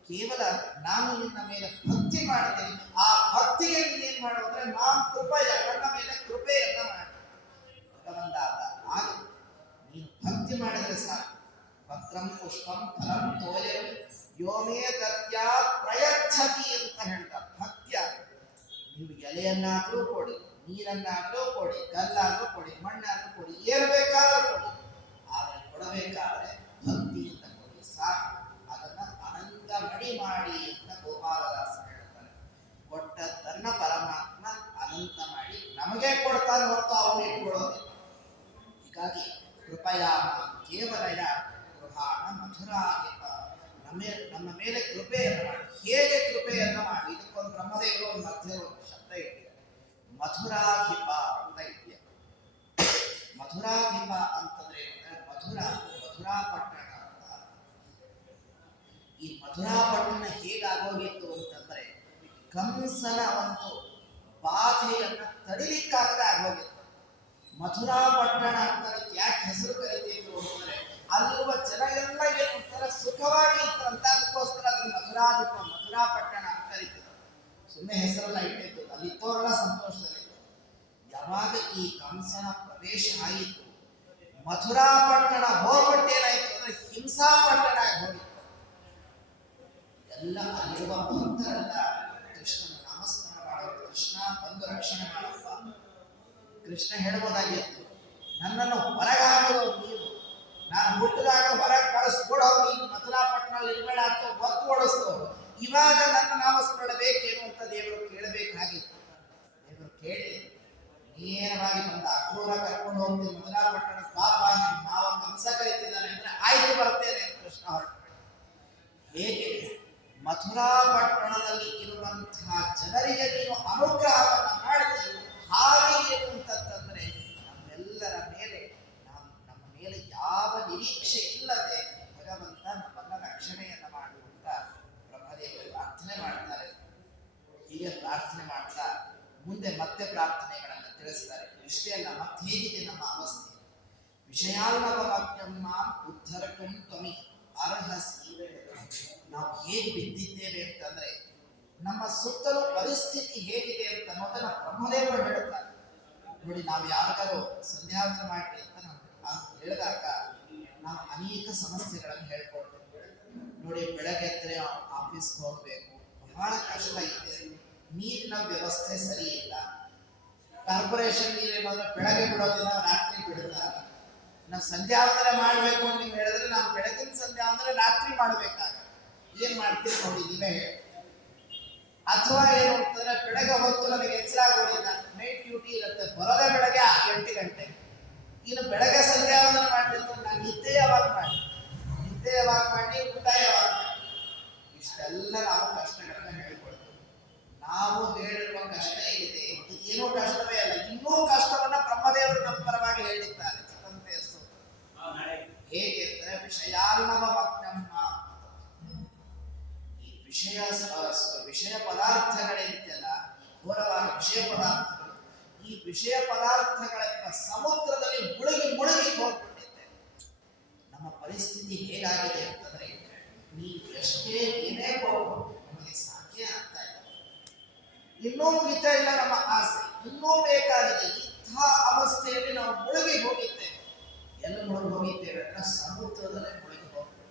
ಕೇವಲ ನಾನು ನಿನ್ನ ಮೇಲೆ ಭಕ್ತಿ ಮಾಡ್ತೇನೆ. ಆ ಭಕ್ತಿಗೆ ನೀನೇನ್ ಮಾಡು ಅಂದ್ರೆ ಮಾಂ ಕೃಪಯ, ನನ್ನ ಮೇಲೆ ಕೃಪೆಯನ್ನ ಮಾಡಿ. ಭಗವಂತಾದ ಆಗ ನೀನು ಭಕ್ತಿ ಮಾಡಿದರೆ ಸಾಕು. ಪತ್ರಂ ಪುಷ್ಪಂ ಫಲಂ ತೋಯಂ ಯೋಮೇ ತತ್ಯಾ ಪ್ರಯಚ್ಛತಿ ಅಂತ ಹೇಳ್ತಾರೆ. ಭಕ್ತ್ಯ ನೀವು ಎಲೆಯನ್ನಾದ್ರೂ ಕೊಡಿ, ನೀರನ್ನಾದ್ರೂ ಕೊಡಿ, ಕಲ್ಲಾದ್ರೂ ಕೊಡಿ, ಮಣ್ಣಾದ್ರೂ ಕೊಡಿ, ಏನು ಬೇಕಾದ್ರೂ ಕೊಡಿ. ಆದರೆ ಕೊಡಬೇಕಾದ್ರೆ ಭಕ್ತಿಯಿಂದ ಕೊಡಿ ಸಾಕು. ಅದನ್ನ ಅನಂತ ಮಡಿ ಮಾಡಿ ಅಂತ ಗೋಪಾಲದಾಸ ಹೇಳ್ತಾರೆ. ಕೊಟ್ಟದ್ದನ್ನ ಪರಮಾತ್ಮ ಅನಂತ ಮಾಡಿ ನಮಗೆ ಕೊಡ್ತಾನೆ ಹೊರತು ಅವನು ಇಟ್ಕೊಳ್ಳೋದಿಲ್ಲ. ಹೀಗಾಗಿ ಕೃಪಯಾ ಕೇವಲಯ ಗೃಹಾಣ ಮಧುರಾಧಿಪ, ನಮ್ಮ ಮೇಲೆ ಕೃಪೆಯನ್ನು ಮಾಡಿ. ಹೇಗೆ ಕೃಪೆಯನ್ನು ಮಾಡಿ? ಇದಕ್ಕೊಂದು ಬ್ರಹ್ಮದೇವರು ಒಂದು ಮಧ್ಯ ಒಂದು ಶಬ್ದ ಇಟ್ಟಿದ್ದಾರೆ, ಮಧುರಾಧಿಪ ಅಂತ ಇದೆಯಾ. ಮಧುರಾಧಿಪ ಅಂತಂದ್ರೆ ಮಧುರಾಪಟ್ಟಣ ಅಂತ. ಈ ಮಧುರಾಪಟ್ಟಣ ಹೇಗಾಗೋಗಿತ್ತು ಅಂತಂದ್ರೆ ಕಂಸನ ಒಂದು ಬಾಧೆಯನ್ನ ತಡಿಲಿಕ್ಕಾಗದೆ ಆಗೋಗಿತ್ತು. ಮಧುರಾಪಟ್ಟಣ ಅಂತ ಯಾಕೆ ಹೆಸರು ಕರಿತಿದ್ರು ಅಂದ್ರೆ ಅಲ್ಲಿರುವ ಜನ ಎಲ್ಲ ಏನಂತಾರೆ ಸುಖವಾಗಿ ಇತ್ತಂತ. ಅದಕ್ಕೋಸ್ಕರ ಅದನ್ನು ಮಧುರಾಧಿಪ, ಮಧುರಾಪಟ್ಟಣ ಅಂತ ಕರಿತಿದ್ರು. ಸುಮ್ಮನೆ ಹೆಸರೆಲ್ಲ ಇಟ್ಟಿತ್ತು, ಅಲ್ಲಿ ಇದ್ದವರೆಲ್ಲ ಸಂತೋಷದಲ್ಲಿತ್ತು. ಯಾವಾಗ ಈ ಕಂಸನ ಪ್ರವೇಶ ಆಯಿತು, ಮಥುರಾ ಪಟ್ಟಣ ಹೋಗ್ಬಿಟ್ಟು ಏನಾಯ್ತು ಅಂದ್ರೆ ಹಿಂಸಾ ಪಟ್ಟಣ ಹೋಗಿ ಎಲ್ಲ ಅಲ್ಲಿರುವ ಭಕ್ತರೆಲ್ಲ ಕೃಷ್ಣನ ನಾಮಸ್ಮರಣ ಮಾಡೋದು, ಕೃಷ್ಣ ಬಂದು ರಕ್ಷಣೆ ಮಾಡಪ್ಪ. ಕೃಷ್ಣ ಹೇಳ್ಬೋದಾಗಿತ್ತು, ನನ್ನನ್ನು ಹೊರಗಾಗೋದು ನೀನು, ನಾನು ಹುಟ್ಟಿದಾಗ ಹೊರಗೆ ಕಳಿಸ್ಕೊಡೋರು ನೀನು, ಮಥುರಾ ಪಟ್ಟಣದಲ್ಲಿ ಇರಬೇಡ ಅಂತ ಒತ್ತು ಓಡಿಸ್ತವ್ರು. ಇವಾಗ ನನ್ನ ನಾಮಸ್ಮರಣ ಬೇಕೇನು ಅಂತ ದೇವರು ಕೇಳಬೇಕಾಗಿತ್ತು. ದೇವರು ಕೇಳಿ ನೇರವಾಗಿ ಬಂದ ಅಕ್ರೂರ ಕರ್ಕೊಂಡು ಹೋಗ್ತೀನಿ ಮಥುರಾ ಪಟ್ಟಣ ಪಾಪ ಮಾವ ಕಂಸ ಕರೀತಿದ್ದಾನೆ ಅಂದ್ರೆ ಆಯ್ತು ಬರ್ತೇನೆ ಅಂತ ಕೃಷ್ಣ ಹೊರಟು. ಹೇಗೆ ಮಥುರಾ ಪಟ್ಟಣದಲ್ಲಿ ಇರುವಂತಹ ಜನರಿಗೆ ನೀನು ಅನುಗ್ರಹವನ್ನು ಮಾಡಿದೆ, ಹಾಗೆ ಏನು ಅಂತಂದ್ರೆ ನಮ್ಮೆಲ್ಲರ ಮೇಲೆ ನಮ್ಮ ಮೇಲೆ ಯಾವ ನಿರೀಕ್ಷೆ ಇಲ್ಲದೆ ಭಗವಂತ ನಮ್ಮನ್ನ ರಕ್ಷಣೆಯನ್ನ ಮಾಡುವಂತ ಬ್ರಹ್ಮದೇವರು ಪ್ರಾರ್ಥನೆ ಮಾಡ್ತಾರೆ. ಹೀಗೆ ಪ್ರಾರ್ಥನೆ ಮಾಡ್ತಾ ಮುಂದೆ ಮತ್ತೆ ಪ್ರಾರ್ಥನೆಗಳನ್ನು ತಿಳಿಸ್ತಾರೆ. ಇಷ್ಟೇ ಅಲ್ಲ, ಮತ್ತೆ ಹೇಗಿದೆ ನಮ್ಮ ಅವಸ್ಥೆ, ವಿಷಯಾಲ್ನವಮಗ್ನಂ ಉದ್ಧರಕಂ ತ್ವಮಿ ಅರ್ಹಸಿ. ನಾವು ಹೇಗೆ ಬಿದ್ದಿದ್ದೇವೆ ಅಂತಂದ್ರೆ ನಮ್ಮ ಸುತ್ತಲೂ ಪರಿಸ್ಥಿತಿ ಹೇಗಿದೆ ಅಂತ ಅನ್ನೋದನ್ನ ಬ್ರಹ್ಮದೇವರು ಹೇಳ್ತಾರೆ. ನೋಡಿ, ನಾವು ಯಾವಾಗಲೂ ಸಂಧ್ಯಾವಂದನೆ ಮಾಡಿ ಅಂತ ಹೇಳಿದಾಗ ನಾವು ಅನೇಕ ಸಮಸ್ಯೆಗಳನ್ನು ಹೇಳ್ಕೊಳ್ತೇವೆ. ನೋಡಿ, ಬೆಳಗ್ಗೆ ಎದ್ದರೆ ಆಫೀಸ್ಗೆ ಹೋಗ್ಬೇಕು, ಬಹಳ ಕಷ್ಟ ಇದೆ, ನೀರಿನ ವ್ಯವಸ್ಥೆ ಸರಿ ಇಲ್ಲ, ಕಾರ್ಪೊರೇಷನ್ ನೀರೇನಾದ್ರೆ ಬೆಳಗ್ಗೆ ಬಿಡೋದಿಲ್ಲ, ರಾತ್ರಿ ಬಿಡುತ್ತಾರೆ. ನಾವು ಸಂಧ್ಯಾವಂದನೆ ಮಾಡಬೇಕು ಅಂತ ನೀವು ಹೇಳಿದ್ರೆ ನಾವು ಬೆಳಗಿನ ಸಂಧ್ಯಾವಂದನೆ ರಾತ್ರಿ ಮಾಡಬೇಕಾಗ ಏನ್ ಮಾಡ್ತೀವಿ ನೋಡಿ ನೀವೇ ಹೇಳಿ. ಅಥವಾ ಏನು ಅಂತಂದ್ರೆ ಬೆಳಗ್ಗೆ ಹೊತ್ತು ನನಗೆ ಎಚ್ಚರ ಆಗೋದಿಲ್ಲ, ನೈಟ್ ಡ್ಯೂಟಿ ಇರುತ್ತೆ, ಬರೋದೇ ಬೆಳಗ್ಗೆ 8 ಗಂಟೆ, ಇನ್ನು ಬೆಳಗ್ಗೆ ಸಂಧ್ಯಾವಂದನೆ ಮಾಡಲಿಲ್ಲ ನಾನು ನಿದ್ದೆ ಯಾವಾಗ ಮಾಡಿ ಊಟ ಯಾವಾಗ ಮಾಡಿ, ಇಷ್ಟೆಲ್ಲ ನಾವು ಕಷ್ಟಗಳನ್ನ ಹೇಳ್ಕೊಳ್ತೀವಿ. ನಾವು ಹೇಳಿರುವ ಕಷ್ಟ ಏನಿದೆ ಇದೇನೋ ಕಷ್ಟವೇ ಅಲ್ಲ, ಇನ್ನೂ ಕಷ್ಟವನ್ನ ಬ್ರಹ್ಮದೇವರು ನಮ್ಮ ಪರವಾಗಿ ಹೇಳಿದ್ದಾರೆ. ಹೇಗೆ ಅಂದರೆ ವಿಷಯಾಲ್ನವಮಗ್ನಮ್ಮ, ಈ ವಿಷಯ ಪದಾರ್ಥಗಳೇನಿದೆಯಲ್ಲ, ಘೋರವಾದ ವಿಷಯ ಪದಾರ್ಥಗಳು, ಈ ವಿಷಯ ಪದಾರ್ಥಗಳೆಂಬ ಸಮುದ್ರದಲ್ಲಿ ಮುಳುಗಿ ಹೋಗ್ಬಿಟ್ಟಿದೆ. ನಮ್ಮ ಪರಿಸ್ಥಿತಿ ಹೇಗಾಗಿದೆ ಅಂತಂದ್ರೆ ನೀವು ಎಷ್ಟೇ ಏನೇ ಹೋಗು ನಮಗೆ ಸಾಧ್ಯ ಆಗ್ತಾ ಇಲ್ಲ, ಇನ್ನೂ ಮುಗಿತಾ ಇಲ್ಲ ನಮ್ಮ ಆಸೆ, ಇನ್ನೂ ಬೇಕಾಗಿದೆ. ಇಂಥ ಅವಸ್ಥೆಯಲ್ಲಿ ನಾವು ಮುಳುಗಿ ಹೋಗಿದ್ದೇವೆ. ಎಲ್ಲ ಮುಳುಗಿ ಹೋಗಿದ್ದೇವೆ ಅಂದ್ರೆ ಸಮುದ್ರದಲ್ಲೇ ಮುಳುಗಿ ಹೋಗ್ತೇವೆ.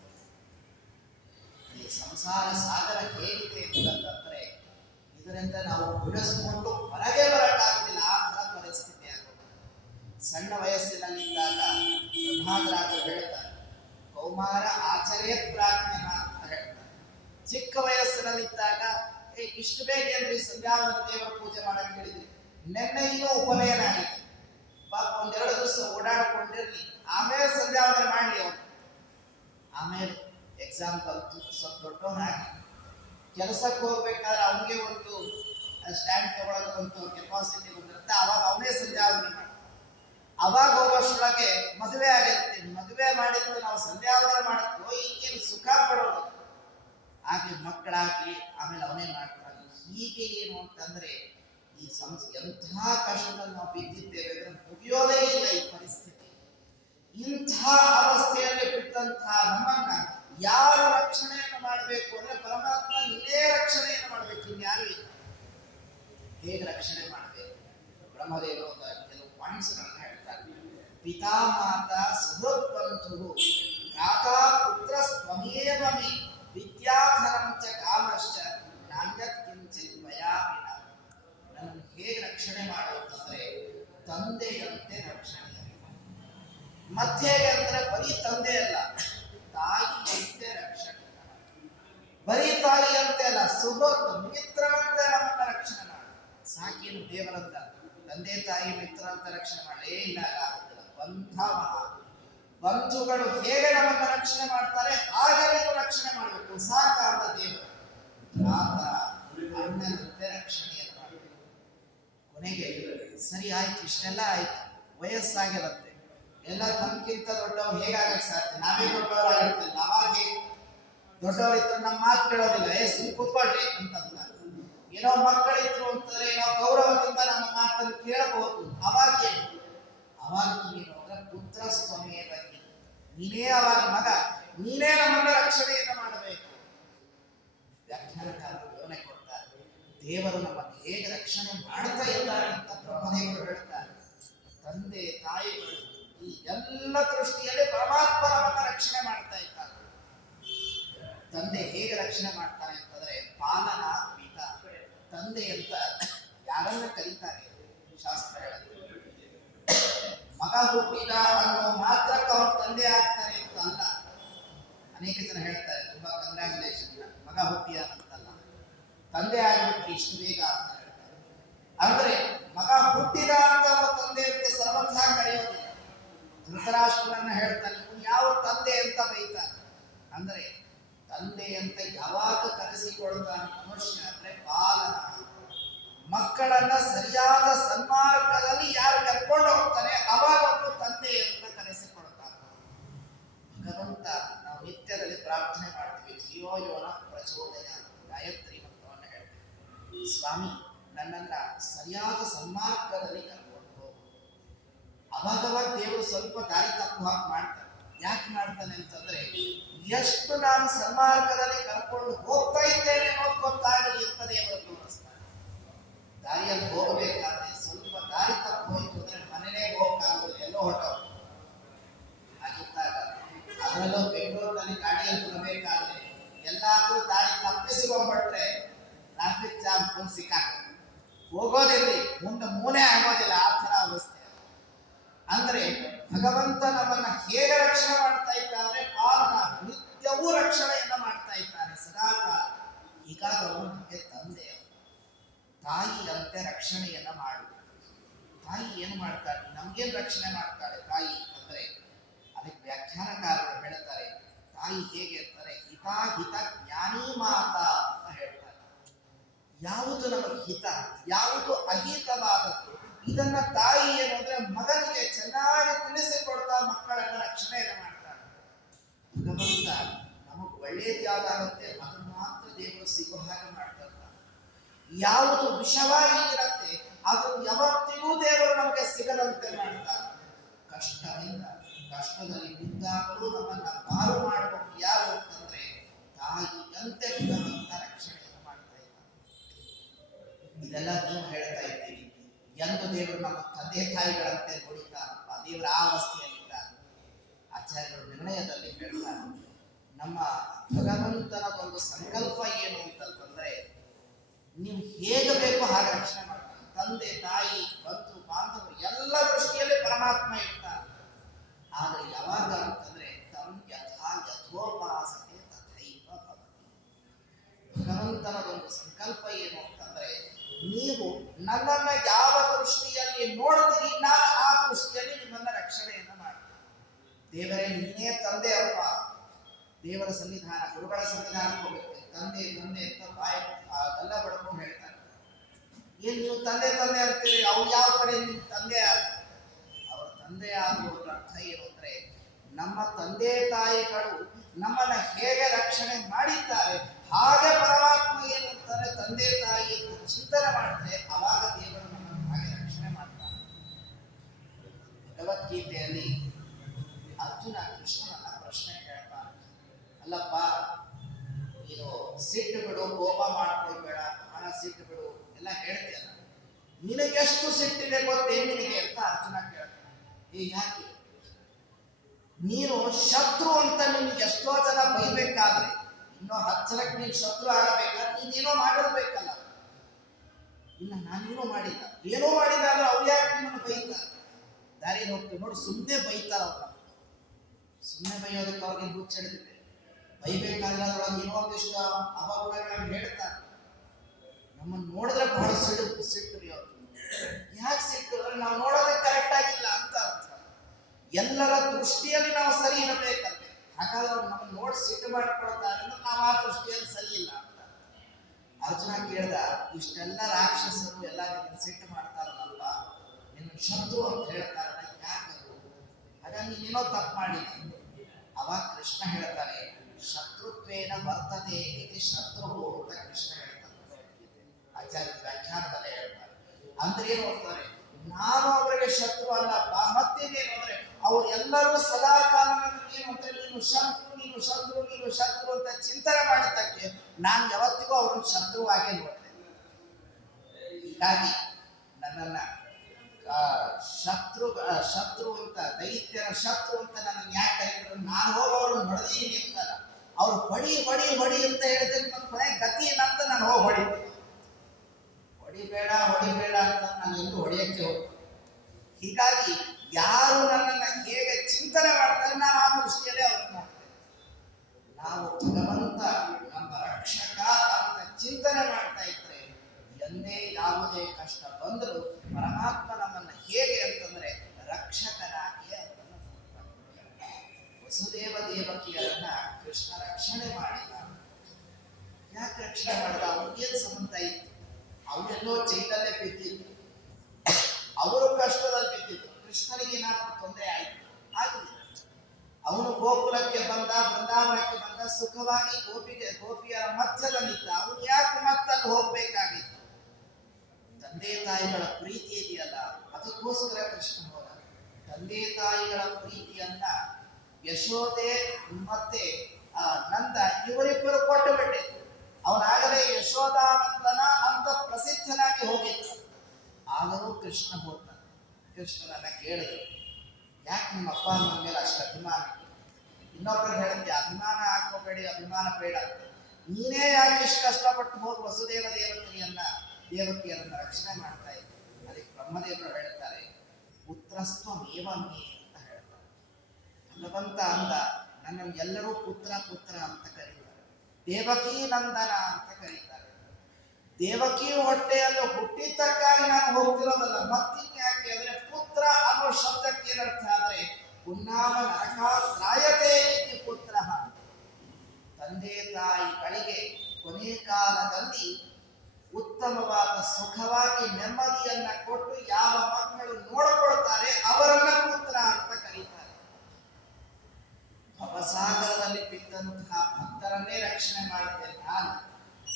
ಈ ಸಂಸಾರ ಸಾಗರ ಹೇಗಿದೆ ಅಂತಂದ್ರೆ ಇದರಿಂದ ನಾವು ಬಿಡಿಸ್ಕೊಂಡು ಹೊರಗೆ ಬರಕ್ಕಾಗುದಿಲ್ಲ, ಆ ಥರ ಪರಿಸ್ಥಿತಿ ಆಗೋದು. ಸಣ್ಣ ವಯಸ್ಸಿನಲ್ಲಿದ್ದಾಗ ಬ್ರಹ್ಮಾದರಾಜರು ಹೇಳ್ತಾರೆ, ಕೌಮಾರ ಆಚರ್ಯ ಪ್ರಾಜ್ಞ ಅಂತ ಹೇಳ್ತಾರೆ. ಚಿಕ್ಕ ವಯಸ್ಸಿನಲ್ಲಿದ್ದಾಗ ಇಷ್ಟು ಬೇಗ ಏನ್ರಿ ಸಂಧ್ಯಾವಂದನ ದೇವರ ಪೂಜೆ ಮಾಡಕ್ ಹೇಳಿದ್ರಿ, ನಿನ್ನೆ ಇನ್ನೂ ಉಪನಯನ ಆಗಿದೆ, ಪಾಪ 1-2 ದಿವಸ ಓಡಾಡ್ಕೊಂಡಿರ್ಲಿ, ಆಮೇಲೆ ಸಂಧ್ಯಾವಂದನೆ ಮಾಡಲಿ ಅವನು. ಆಮೇಲೆ ಎಕ್ಸಾಮ್ ಬಂತು, ಸ್ವಲ್ಪ ದೊಡ್ಡವನಾಗಿ ಕೆಲಸಕ್ಕೆ ಹೋಗ್ಬೇಕಾದ್ರೆ ಅವನಿಗೆ ಒಂದು ಸ್ಟ್ಯಾಂಡ್ ತಗೊಳಕ್ಕಂತೂ ಕೆಪಾಸಿಟಿ ಬಂದಿರುತ್ತೆ, ಅವಾಗ ಅವನೇ ಸಂಧ್ಯಾವಂದನೆ ಮಾಡಿ. ಅವಾಗ ಹೋಗೋಷ್ಟೊಳಗೆ ಮದುವೆ ಆಗಿರುತ್ತೆ, ಮದುವೆ ಮಾಡಿದ್ದು ನಾವು ಸಂಧ್ಯಾವಂದನೆ ಮಾಡಕ್ಕೋ ಈಗೇನು ಸುಖ ಪಡೋದು, ಆಗ್ಲಿ ಮಕ್ಕಳಾಗ್ಲಿ ಆಮೇಲೆ ಅವನೇ ಮಾಡ್ತಾರೆ. ಹೀಗೆ ಏನು ಅಂತಂದ್ರೆ ಈ ಎಂಥ ಕಷ್ಟದಲ್ಲಿ ನಾವು ಬಿದ್ದಿದ್ದೇವೆ ಅಂದ್ರೆ ಮುಗಿಯೋದೇ ಇಲ್ಲ ಈ ಪರಿಸ್ಥಿತಿ. ಇಂಥ ಅವಸ್ಥೆಯಲ್ಲಿ ಬಿದ್ದಂತಹ ನಮ್ಮನ್ನ ಯಾರು ರಕ್ಷಣೆಯನ್ನು ಮಾಡಬೇಕು ಅಂದ್ರೆ ಪರಮಾತ್ಮ ನೀನೇ ರಕ್ಷಣೆಯನ್ನು ಮಾಡಬೇಕು, ಇನ್ಯಾರು ಇಲ್ಲ. ಹೇಗೆ ರಕ್ಷಣೆ ಮಾಡಬೇಕು? ಬ್ರಹ್ಮದೇವರು ಕೆಲವು ಪಾಯಿಂಟ್ಸ್ ಹೇಳ್ತಾರೆ. ಪಿತಾ ಮಾತಾ ಸುಹೃತ್ ಬಂಧು ಭ್ರಾತಾ ಪುತ್ರ ಸ್ವಮೇವ ಮೇ ವಿದ್ಯಾಧರಂ ಚ ಕಾಮಶ್ಚ ನಾಣ್ಯತ್ ಕಿಂಚಿತ್ ಮಯಾ ವಿನ. ನನ್ನನ್ನು ಹೇಗೆ ರಕ್ಷಣೆ ಮಾಡುತ್ತಂದ್ರೆ ತಂದೆಯಂತೆ ರಕ್ಷಣೆ. ಮತ್ತೆ ಅಂದ್ರೆ ಬರೀ ತಂದೆ ಅಲ್ಲ, ತಾಯಿಯಂತೆ ರಕ್ಷಣೆ. ಬರೀ ತಾಯಿಯಂತೆ ಅಲ್ಲ, ಸುಹೃತ್ ಮಿತ್ರನಂತೆ ನಮ್ಮನ್ನ ರಕ್ಷಣೆ ಮಾಡಿ. ಸಾಕೇನು ದೇವರಂತ ತಂದೆ ತಾಯಿ ಮಿತ್ರ ಅಂತ ರಕ್ಷಣೆ ಮಾಡಲೇ ಇಲ್ಲ, ಆಗುತ್ತಿಲ್ಲ. ಬಂಧುಗಳು ಹೇಗೆ ನಮ್ಮನ್ನ ರಕ್ಷಣೆ ಮಾಡ್ತಾರೆ ಹಾಗೆ ನೀವು ರಕ್ಷಣೆ ಮಾಡಬೇಕು. ಸಾಕಾದ ದೇವರು ಅಣ್ಣನಂತೆ ರಕ್ಷಣೆಯನ್ನು ಮಾಡಬೇಕು. ಕೊನೆಗೆ ಸರಿ ಆಯ್ತು, ಇಷ್ಟೆಲ್ಲ ಆಯ್ತು, ವಯಸ್ಸಾಗಿರುತ್ತೆ, ಎಲ್ಲ ನಮ್ಗಿಂತ ದೊಡ್ಡವ್ರು ಹೇಗಾಗಕ್ಕೆ ಸಾಧ್ಯ, ನಾವೇ ದೊಡ್ಡವರಾಗಿರ್ತೀವಿ. ಅವಾಗ ದೊಡ್ಡವರಿದ್ರು ನಮ್ಮ ಮಾತು ಕೇಳೋದಿಲ್ಲ, ಸುಮ್ಮನೆ ಕೂತ್ಕೊಳ್ರಿ ಅಂತಂದ. ಏನೋ ಮಕ್ಕಳಿದ್ರು ಅಂತಂದ್ರೆ ಏನೋ ಗೌರವದಿಂದ ನಮ್ಮ ಮಾತನ್ನು ಕೇಳಬಹುದು. ಅವಾಗ ನೀನು ಪುತ್ರ ಸ್ವಮೇವ, ನೀನೇ ಅವಾಗ ಮಗ, ನೀನೇ ನಮ್ಮನ್ನ ರಕ್ಷಣೆಯನ್ನು ಮಾಡಬೇಕು. ವ್ಯಾಖ್ಯಾನಕಾರರು ವಿವರಣೆ ಕೊಡ್ತಾರೆ, ದೇವರು ನಮ್ಮನ್ನು ಹೇಗೆ ರಕ್ಷಣೆ ಮಾಡ್ತಾ ಇದ್ದಾರೆ ಅಂತ ಬ್ರಹ್ಮದೇವರು ಹೇಳ್ತಾರೆ. ತಂದೆ ತಾಯಿಗಳು ಈ ಎಲ್ಲ ದೃಷ್ಟಿಯಲ್ಲಿ ಪರಮಾತ್ಮ ನಮ್ಮನ್ನ ರಕ್ಷಣೆ ಮಾಡ್ತಾ ಇದ್ದಾನೆ. ತಂದೆ ಹೇಗೆ ರಕ್ಷಣೆ ಮಾಡ್ತಾನೆ ಅಂತಂದ್ರೆ ಪಾಲನ ಪಿತ. ತಂದೆ ಅಂತ ಯಾರನ್ನ ಕರೀತಾರೆ ಶಾಸ್ತ್ರ ಹೇಳುತ್ತೆ. ಮಗ ಹುಟ್ಟಿದ ಅನ್ನೋ ಮಾತ್ರಕ್ಕೆ ಅವ್ರ ತಂದೆ ಆಗ್ತಾರೆ ಅಂತ ಅಲ್ಲ. ಅನೇಕ ಜನ ಹೇಳ್ತಾರೆ ತುಂಬಾ ಕಂಗ್ರ್ಯಾಚುಲೇಷನ್, ಮಗ ಹುಟ್ಟಿದ ಅಂತಲ್ಲ, ತಂದೆ ಆಗಿಬಿಟ್ರೆ ಇಷ್ಟು ಬೇಗ ಅಂತ ಹೇಳ್ತಾರೆ. ಅಂದ್ರೆ ಮಗ ಹುಟ್ಟಿದ ಅಂತ ಅವರ ತಂದೆ ಅಂತ ಸರ್ವಥಾ ಕರೆಯೋದಿಲ್ಲ. ಧೃತರಾಷ್ಟ್ರನನ್ನ ಹೇಳ್ತಾನೆ, ನೀವು ಯಾವ ತಂದೆ ಅಂತ ಬೈತಾನೆ. ಅಂದ್ರೆ ತಂದೆ ಅಂತ ಯಾವಾಗ ಕರೆಸಿಕೊಳ್ತಾನೆ ಮನುಷ್ಯ ಅಂದ್ರೆ ಪಾಲನ, ಮಕ್ಕಳನ್ನ ಸರಿಯಾದ ಸನ್ಮಾರ್ಗದಲ್ಲಿ ಯಾರು ಕರ್ಕೊಂಡು ಹೋಗ್ತಾನೆ ಅವಾಗ ಅವನು ತಂದೆ ಅಂತ ಕರೆಸಿಕೊಳ್ತಾನೆ. ಭಗವಂತ ನಾವು ನಿತ್ಯದಲ್ಲಿ ಪ್ರಾರ್ಥನೆ ಮಾಡ್ತೀವಿ, ಧಿಯೋ ಯೋನ ಪ್ರಚೋದಯ, ಗಾಯತ್ರಿ ಮಂತ್ರವನ್ನು ಹೇಳ್ತೀವಿ. ಸ್ವಾಮಿ ನನ್ನನ್ನ ಸರಿಯಾದ ಸನ್ಮಾರ್ಗದಲ್ಲಿ ಕರ್ಕೊಂಡು ಹೋಗು. ಅವಾಗವಾಗ ದೇವರು ಸ್ವಲ್ಪ ದಾರಿ ತಪ್ಪು ಹಾಕಿ ಮಾಡ್ತಾನೆ. ಯಾಕೆ ಮಾಡ್ತಾನೆ ಅಂತಂದ್ರೆ ಎಷ್ಟು ನಾನು ಸನ್ಮಾರ್ಗದಲ್ಲಿ ಕರ್ಕೊಂಡು ಹೋಗ್ತಾ ಇದ್ದೇನೆ ಅನ್ನೋದು ಗೊತ್ತಾಗಲಿ ಅಂತ ದೇವರು ತೋರಿಸ್ತಾನೆ. ದಾರಿಯಲ್ಲಿ ಹೋಗಬೇಕಾದ್ರೆ ಸ್ವಲ್ಪ ದಾರಿ ತಪ್ಪು ಹೋಯ್ತು ಅಂದ್ರೆ ಮನೆಯೇ ಹೋಗಕ್ಕಾಗಲ್ಲ, ಎಲ್ಲೋ ಹೊರಟೋದು. ಹಾಗಿದ್ದಾಗ ಅದರಲ್ಲೂ ಬೆಂಗಳೂರಿನಲ್ಲಿ ಗಾಡಿಯಲ್ಲಿ ಬರಬೇಕಾದ್ರೆ ಎಲ್ಲಾದ್ರೂ ದಾರಿ ತಪ್ಪಿಸಿಕೊಂಡ್ಬಿಟ್ರೆ ಟ್ರಾಫಿಕ್ ಜಾಮ್ ಫುಲ್ ಸಿಕ್ಕಾಗ್ತದೆ, ಹೋಗೋದಿಲ್ಲಿ ಮುಂದೆ ಮೂನೇ ಆಗೋದಿಲ್ಲ, ಆ ಥರ ಅವಸ್ಥೆ. ಅಂದ್ರೆ ಭಗವಂತ ನಮ್ಮನ್ನ ಹೇಗೆ ರಕ್ಷಣೆ ಮಾಡ್ತಾ ಇದ್ದಾನೆ, ಪಾಲನ ನಿತ್ಯವೂ ರಕ್ಷಣೆಯನ್ನ ಮಾಡ್ತಾ ಇದ್ದಾನೆ ಸದಾಕಾಲ. ಹೀಗಾಗಿ ಅವನು ನಮಗೆ ತಂದೆ, ತಾಯಿಯಂತೆ ರಕ್ಷಣೆಯನ್ನ ಮಾಡು. ತಾಯಿ ಏನು ಮಾಡ್ತಾಳೆ, ನಮ್ಗೇನು ರಕ್ಷಣೆ ಮಾಡ್ತಾಳೆ ತಾಯಿ ಅಂದ್ರೆ ಅದಕ್ಕೆ ವ್ಯಾಖ್ಯಾನಕಾರರು ಹೇಳ್ತಾರೆ, ತಾಯಿ ಹೇಗೆ ಅಂತಾರೆ ಹಿತಾಹಿತ ಜ್ಞಾನಿ ಮಾತಾ ಅಂತ ಹೇಳ್ತಾರೆ. ಯಾವುದು ನಮಗೆ ಹಿತ, ಯಾವುದು ಅಹಿತವಾದದ್ದು, ಇದನ್ನ ತಾಯಿ ಏನು ಅಂದ್ರೆ ಮಗನಿಗೆ ಚೆನ್ನಾಗಿ ತಿಳಿಸಿಕೊಡ್ತಾ ಮಕ್ಕಳನ್ನ ರಕ್ಷಣೆಯನ್ನು ಮಾಡ್ತಾಳೆ. ಭಗವಂತ ನಮಗ್ ಒಳ್ಳೇದು ಯಾವ್ದಾಗುತ್ತೆ ಅದನ್ನು ಮಾತ್ರ ದೇವರು ಸಿಗೋ ಹಾಗೆ ಮಾಡ್ತಾರೆ. ಯಾವುದು ವಿಷವಾಗಿ ಇರುತ್ತೆ ಅದು ಯಾವತ್ತಿಗೂ ದೇವರು ನಮಗೆ ಸಿಗದಂತೆ ಮಾಡ್ತಾರೆ. ಕಷ್ಟದಲ್ಲಿ ಬಿದ್ದಾಗಲೂ ನಮ್ಮನ್ನ ಪಾರು ಮಾಡಬೇಕು ಯಾರು ಅಂತಂದ್ರೆ ತಾಯಿಯಂತೆ ಭಗವಂತ ರಕ್ಷಣೆಯನ್ನು ಮಾಡ್ತಾ ಇದ್ದಾರೆ. ಇದೆಲ್ಲ ನೀವು ಹೇಳ್ತಾ ಇದ್ದೀರಿ, ಎಂದು ದೇವರು ನಮ್ಮ ತಂದೆ ತಾಯಿಗಳಂತೆ ನೋಡಿದ್ದಾರಪ್ಪ, ದೇವರ ಆ ಅವಸ್ಥೆಯಲ್ಲಿದ್ದಾರೆ. ಆಚಾರ್ಯರು ನಿರ್ಣಯದಲ್ಲಿ ಹೇಳ್ತಾರೆ, ನಮ್ಮ ಭಗವಂತನ ಒಂದು ಸಂಕಲ್ಪ ಏನು ಅಂತಂದ್ರೆ ನೀವು ಹೇಗೆ ಬೇಕು ಹಾಗೆ ರಕ್ಷಣೆ ಮಾಡ್ತಾರೆ. ತಂದೆ ತಾಯಿ ಬಂಧು ಬಾಂಧವರು ಎಲ್ಲ ದೃಷ್ಟಿಯಲ್ಲಿ ಪರಮಾತ್ಮ ಇರ್ತಾರೆ. ಆದ್ರೆ ಯಾವಾಗ ಅಂತಂದ್ರೆ ತಂ ಯಥಾ ಯಥೋಪಾಸನೆ ತಥೈವ ಭವತಿ. ಭಗವಂತನ ಒಂದು ಸಂಕಲ್ಪ ಏನು ಅಂತಂದ್ರೆ ನೀವು ನನ್ನನ್ನ ಯಾವ ದೃಷ್ಟಿಯಲ್ಲಿ ನೋಡ್ತೀರಿ ನಾನು ಆ ದೃಷ್ಟಿಯಲ್ಲಿ ನಿಮ್ಮನ್ನ ರಕ್ಷಣೆಯನ್ನ ಮಾಡ್ತೀನಿ. ದೇವರೇ ನೀನೇ ತಂದೆ ಅಪ್ಪ. ದೇವರ ಸನ್ನಿಧಾನ, ಗುರುಗಳ ಸನ್ನಿಧಾನಕ್ಕೆ ಹೋಗ್ಬೇಕು. ತಂದೆ ತಂದೆ ಅಂತ ಬಾಯಿ ಅದೆಲ್ಲ ಬಡ್ಕೊಂಡು ಹೇಳ್ತಾರೆ. ಏನ್ ನೀವು ತಂದೆ ತಂದೆ ಅಂತೀರಿ, ಅವ್ರು ಯಾವ ಕಡೆ ನಿಮ್ ತಂದೆ ಆಗ ಅವ್ರ ತಂದೆ ಆಗುವ ಅರ್ಥ ಏನು ಅಂದ್ರೆ ನಮ್ಮ ತಂದೆ ತಾಯಿಗಳು ನಮ್ಮನ್ನ ಹೇಗೆ ರಕ್ಷಣೆ ಮಾಡಿದ್ದಾರೆ ಹಾಗೆ ಪರಮಾತ್ಮ ಏನು ಅಂತಾರೆ ತಂದೆ ತಾಯಿ ಚಿಂತನೆ ಮಾಡಿದ್ರೆ ಅವಾಗ ದೇವರು ನಮ್ಮನ್ನು ಹಾಗೆ ರಕ್ಷಣೆ ಮಾಡ್ತಾರೆ. ಭಗವದ್ಗೀತೆಯಲ್ಲಿ ಅರ್ಜುನ ಕೃಷ್ಣನನ್ನ ಪ್ರಶ್ನೆ ಕೇಳ್ತಾನೆ, ಅಲ್ಲಪ್ಪ ನೀನು ಸಿಟ್ಟು ಬಿಡು, ಕೋಪ ಮಾಡ್ಕೊಳ್ಬೇಡ, ಹಣ ಸಿಟ್ಟು ಬಿಡು ಎಲ್ಲ ಹೇಳ್ತೀಯಲ್ಲ, ನಿನಗೆಷ್ಟು ಸಿಟ್ಟಿದೆ ಗೊತ್ತೇನು ನಿನಗೆ ಅಂತ ಅರ್ಜುನ ಕೇಳ್ತಾನೆ. ಯಾಕೆ ನೀನು ಶತ್ರು ಅಂತ ನಿನ್ಗೆ ಎಷ್ಟೋ ಜನ ಬೈಬೇಕಾದ್ರೆ ಇನ್ನೂ 10 ಜನಕ್ಕೆ ನೀನು ಶತ್ರು ಆಗಬೇಕಾದ್ರೆ ನೀನೇನೋ ಮಾಡಿರ್ಬೇಕಲ್ಲ. ಇಲ್ಲ ನಾನೇನೋ ಮಾಡಿಲ್ಲ, ಏನೋ ಮಾಡಿಲ್ಲ ಅಂದ್ರೆ ಅವ್ರು ಯಾಕೆ ನಿಮ್ಮನ್ನು ಬೈತಾರೆ? ದಾರಿಯಲ್ಲಿ ಹೋಗ್ತೀವಿ ನೋಡಿ, ಸುಮ್ಮನೆ ಬೈತಾರ ಅವ್ರ, ಸುಮ್ಮನೆ ಬೈಯೋದಕ್ಕೆ ಅವ್ರಿಗೆ ಹುಚ್ಚಡಿದಿದೆ. ಬೈಬೇಕಾದ್ರೆ ಅದ್ರೊಳಗೆ ಇನ್ನೊಂದಿಷ್ಟು ಅಪಗುಣಗಳನ್ನು ಹೇಳ್ತಾರೆ. ನಮ್ಮನ್ನು ನೋಡಿದ್ರೆ ಬಹಳ ಸಿಟ್ಟು ಯಾಕೆ ಸಿಟ್ಟು ಅಂದ್ರೆ ನಾವು ನೋಡೋದಕ್ಕೆ ಕರೆಕ್ಟ್ ಆಗಿಲ್ಲ ಅಂತ ಅರ್ಥ. ಎಲ್ಲರ ದೃಷ್ಟಿಯಲ್ಲಿ ನಾವು ಸರಿ ಇರಬೇಕಂತೆ. ಹಾಗಾದ್ರೆ ಅವ್ರು ನಮ್ಮನ್ನು ನೋಡಿ ಸಿಟ್ಟು ಮಾಡಿಕೊಳ್ತಾರೆ ಅಂದ್ರೆ ನಾವು ಆ ದೃಷ್ಟಿಯಲ್ಲಿ ಸರಿ ಇಲ್ಲ ಅಂತ. ಅರ್ಜುನ ಕೇಳ್ದ, ಇಷ್ಟೆಲ್ಲ ರಾಕ್ಷಸರು ಎಲ್ಲ ನಿನ್ನ ಸಿಟ್ಟು ಮಾಡ್ತಾರಲ್ಲ, ನಿನ್ನ ಶತ್ರು ಅಂತ ಹೇಳ್ತಾರಲ್ಲ, ಯಾಕದು? ಹಾಗಾಗಿ ನೀನೇನೋ ತಪ್ಪು ಮಾಡಿ. ಅವಾಗ ಕೃಷ್ಣ ಹೇಳ್ತಾನೆ, ಶತ್ರುತ್ವೇನ ವರ್ತತೆ ಇದು ಶತ್ರು ಅಂತ ಕೃಷ್ಣ ಹೇಳ್ತಾರೆ. ಆಚಾರ್ಯ ವ್ಯಾಖ್ಯಾನದಲ್ಲೇ ಹೇಳ್ತಾರೆ. ಅಂದ್ರೆ ಏನು ಅಂತಾರೆ, ನಾನು ಅವರಿಗೆ ಶತ್ರು ಅಲ್ಲಪ್ಪ, ಮತ್ತೇನೇನು ಅಂದ್ರೆ ಅವ್ರು ಎಲ್ಲರೂ ಸದಾ ಕಾಲ ಏನು ಅಂತ ನೀನು ಶತ್ರು ನೀನು ಶತ್ರು ನೀನು ಶತ್ರು ಅಂತ ಚಿಂತನೆ ಮಾಡಿದ್ದಕ್ಕೆ ನಾನು ಯಾವತ್ತಿಗೂ ಅವ್ರನ್ನ ಶತ್ರುವಾಗೇ ನೋಡ್ತೇನೆ. ಹೀಗಾಗಿ ನನ್ನನ್ನ ಶತ್ರು ಅಂತ, ದೈತ್ಯರ ಶತ್ರು ಅಂತ ನನ್ನ ಯಾಕೆ ಕರೀತಾರೆ? ನಾನು ಹೋಗಿ ಅವ್ರನ್ನ ಹೊಡೆದೀನಿ ಅಂತಲ್ಲ, ಅವ್ರು ಹೊಡಿ ಹೊಡಿ ಹೊಡಿ ಅಂತ ಹೇಳಿದ್ರೆ ನನ್ನ ಕೊನೆ ಗತಿ ಏನಂತ ನಾನು ಹೋಗಿ ಹೊಡಿತೀನಿ. ಹೊಡಿಬೇಡ ಹೊಡಿಬೇಡ ಅಂತ ನಾನು ಎಂದು ಹೊಡೆಯಕ್ಕೆ ಹೋಗ್ತೀನಿ. ಹೀಗಾಗಿ ಯಾರು ನನ್ನನ್ನ ಹೇಗೆ ಚಿಂತನೆ ಮಾಡ್ತಾರೆ ನಾನು ಆ ದೃಷ್ಟಿಯಲ್ಲೇ ಅವ್ರನ್ನ ಮಾಡ್ತೇನೆ. ನಾವು ಭಗವಂತ ನಮ್ಮ ರಕ್ಷಕ ಅಂತ ಚಿಂತನೆ ಮಾಡ್ತಾ ಇದ್ರೆ ಎಂದೇ ಯಾವುದೇ ಕಷ್ಟ ಬಂದರೂ ಪರಮಾತ್ಮ ನಮ್ಮನ್ನ ಹೇಗೆ ಅಂತಂದ್ರೆ ರಕ್ಷಕನಾಗಿ ಅವರನ್ನು ವಸುದೇವ ದೇವಕಿಯರನ್ನ ಕೃಷ್ಣ ರಕ್ಷಣೆ ಮಾಡಿದ. ಯಾಕೆ ರಕ್ಷಣೆ ಮಾಡಿದ? ಅವ್ರಿಗೇನು ಸಂಬಂಧ ಇತ್ತು? ಅವರೆಲ್ಲೋ ಜೈಲಲ್ಲೇ ಬಿದ್ದಿತ್ತು, ಅವರು ಕಷ್ಟದಲ್ಲಿ ಬಿದ್ದಿತ್ತು, ಕೃಷ್ಣನಿಗೆ ಏನಾದ್ರೂ ತೊಂದರೆ ಆಯ್ತು? ಆಗಲಿಲ್ಲ. ಅವನು ಗೋಕುಲಕ್ಕೆ ಬಂದ, ಬೃಂದಾವನಕ್ಕೆ ಬಂದ, ಸುಖವಾಗಿ ಗೋಪಿಯರ ಮಧ್ಯದಲ್ಲಿದ್ದ. ಅವನು ಯಾಕೆ ಮತ್ತಲ್ಲಿ ಹೋಗ್ಬೇಕಾಗಿತ್ತು? ತಂದೆ ತಾಯಿಗಳ ಪ್ರೀತಿ ಇದೆಯಲ್ಲ, ಅದಕ್ಕೋಸ್ಕರ ಕೃಷ್ಣ ಹೋದ. ತಂದೆ ತಾಯಿಗಳ ಪ್ರೀತಿಯನ್ನ ಯಶೋದೆ ಮತ್ತೆ ನಂದ ಇವರಿಬ್ಬರು ಕೊಟ್ಟು ಬಿಟ್ಟಿದ್ರು. ಅವನಾಗಲೇ ಯಶೋದಾನಂದನ ಅಂತ ಪ್ರಸಿದ್ಧನಾಗಿ ಹೋಗಿತ್ತು. ಆದರೂ ಕೃಷ್ಣ ಹೋದ. ಕೃಷ್ಣನನ್ನ ಕೇಳಿದ್ರು, ಯಾಕೆ ನಿಮ್ಮ ಅಪ್ಪ ಅಮ್ಮನ ಮೇಲೆ ಅಷ್ಟು ಅಭಿಮಾನ? ಇನ್ನೊಬ್ರು ಹೇಳಿದ್ದೆ ಅಭಿಮಾನ ಹಾಕೋಬೇಡಿ, ಅಭಿಮಾನ ಬೇಡ, ನೀನೇ ಯಾಕೆ ಇಷ್ಟು ಕಷ್ಟಪಟ್ಟು ಹೋಗಿ ವಸುದೇವ ದೇವಕಿಯರನ್ನ ರಕ್ಷಣೆ ಮಾಡ್ತಾ ಇದ್ದೆ? ಅದಕ್ಕೆ ಬ್ರಹ್ಮದೇವರು ಹೇಳ್ತಾರೆ, ಪುತ್ರಸ್ತ್ವಮೇವ ಮೇ ಅಂತ ಹೇಳ್ತಾರೆ. ಭಗವಂತ ಅಂದ, ನನ್ನನ್ನು ಎಲ್ಲರೂ ಪುತ್ರ ಪುತ್ರ ಅಂತ ಕರೀತಾರೆ, ದೇವಕೀ ನಂದನ ಅಂತ ಕರೀತಾರೆ. ದೇವಕಿ ಹೊಟ್ಟೆಯಲ್ಲಿ ಹುಟ್ಟಿದ್ದಕ್ಕಾಗಿ ನಾನು ಹೋಗ್ತಿರೋದಲ್ಲ, ಮತ್ತಿನ್ಯಾಕೆ ಅಂದ್ರೆ ಪುತ್ರ ಅನ್ನೋ ಶಬ್ದಕ್ಕೆ ಏನರ್ಥ ಅಂದ್ರೆ ಪುನ್ನಾಮ ನರಕಾತ್ರಾಯತೆ ಇತಿ ಪುತ್ರ. ತಂದೆ ತಾಯಿಗಳಿಗೆ ಕೊನೆ ಕಾಲದಲ್ಲಿ ಉತ್ತಮವಾದ ಸುಖವಾಗಿ ನೆಮ್ಮದಿಯನ್ನ ಕೊಟ್ಟು ಯಾವ ಮಕ್ಕಳು ನೋಡಿಕೊಳ್ತಾರೆ ಅವರನ್ನ ಪುತ್ರ ಅಂತ ಕರೀತಾರೆ. ಭವಸಾಗರದಲ್ಲಿ ಬಿದ್ದಂತಹ ಭಕ್ತರನ್ನೇ ರಕ್ಷಣೆ ಮಾಡುತ್ತೇನೆ ನಾನು.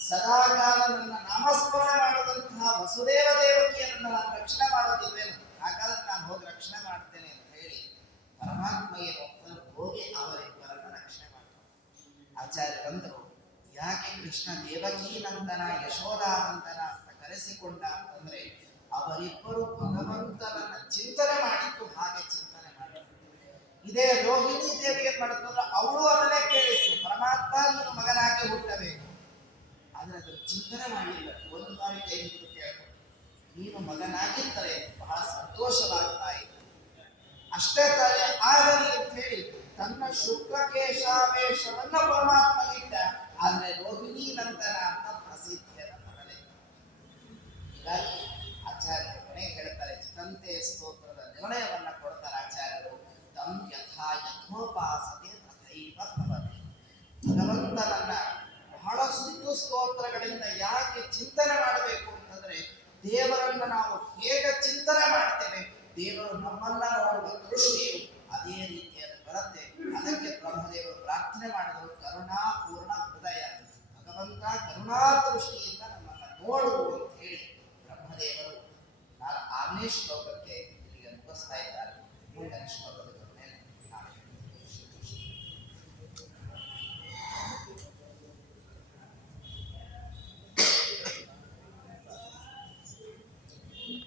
ಸದಾಕಾಲ ನನ್ನ ನಾಮಸ್ಮರಣೆ ಮಾಡುವಂತಹ ವಸುದೇವ ದೇವಕಿಯರನ್ನು ನಾನು ರಕ್ಷಣೆ ಮಾಡೋದಿಲ್ವೇನು? ಹಾಗಾದ್ರೆ ನಾನು ಹೋಗಿ ರಕ್ಷಣೆ ಮಾಡ್ತೇನೆ ಅಂತ ಹೇಳಿ ಪರಮಾತ್ಮ ಏನು ಹೋಗಿ ಅವರಿಬ್ಬರನ್ನ ರಕ್ಷಣೆ ಮಾಡ್ತಾರೆ. ಆಚಾರ್ಯರಂದರು, ಯಾಕೆ ಕೃಷ್ಣ ದೇವಕೀ ನಂದನ ಯಶೋದಾನಂದನ ಅಂತ ಕರೆಸಿಕೊಂಡ ಅಂತಂದ್ರೆ ಅವರಿಬ್ಬರು ಭಗವಂತನನ್ನ ಚಿಂತನೆ ಮಾಡಿದ್ದು ಹಾಗೆ ಚಿಂತನೆ ಮಾಡಿದ್ರು. ಇದೇ ರೋಹಿಣಿ ದೇವಿ ಏನ್ ಮಾಡಿದ್ರು? ಅವಳು ಅದನ್ನೇ ಕೇಳಿತ್ತು, ಪರಮಾತ್ಮ ನೀನು ಮಗನಾಗಿ ಹುಟ್ಟಬೇಕು. ಆದ್ರೆ ಅದನ್ನು ಚಿಂತನೆ ಮಾಡಲಿಲ್ಲ. ಒಂದು ಬಾರಿ ಕೈ ಮುಟ್ಟು ಕೇಳ್ಕೊಂಡು ನೀನು ಮಗನಾಗಿದ್ದರೆ ಬಹಳ ಸಂತೋಷವಾಗ್ತಾ ಇತ್ತು, ಅಷ್ಟೇ ತಾನೇ ಆಗಲಿ ಅಂತ ಹೇಳಿ ತನ್ನ ಶುಕ್ರಕೇಶಾವೇಶವನ್ನ ಪರಮಾತ್ಮ ಇಟ್ಟ. ಆದ್ರೆ ರೋಹಿಣಿ ನಂತರ ಅಂತ ಪ್ರಸಿದ್ಧಿಯನ್ನು ಪಡೆದ. ಹೀಗಾಗಿ ಆಚಾರ್ಯರು ಕೊನೆಗೆ ಹೇಳ್ತಾರೆ, ಚಿತಂತೆ ಸ್ತೋತ್ರದ ನಿರ್ಣಯವನ್ನ ಕೊಡ್ತಾರೆ ಆಚಾರ್ಯರು. ತಂ ಯಥಾ ಯಥೋಪಾಸತೆ ತಥೈವ ಭವತಿ. ಭಗವಂತನನ್ನ ಬಹಳಷ್ಟು ಸ್ತೋತ್ರಗಳಿಂದ ಯಾಕೆ ಚಿಂತನೆ ಮಾಡಬೇಕು ಅಂತಂದ್ರೆ ದೇವರ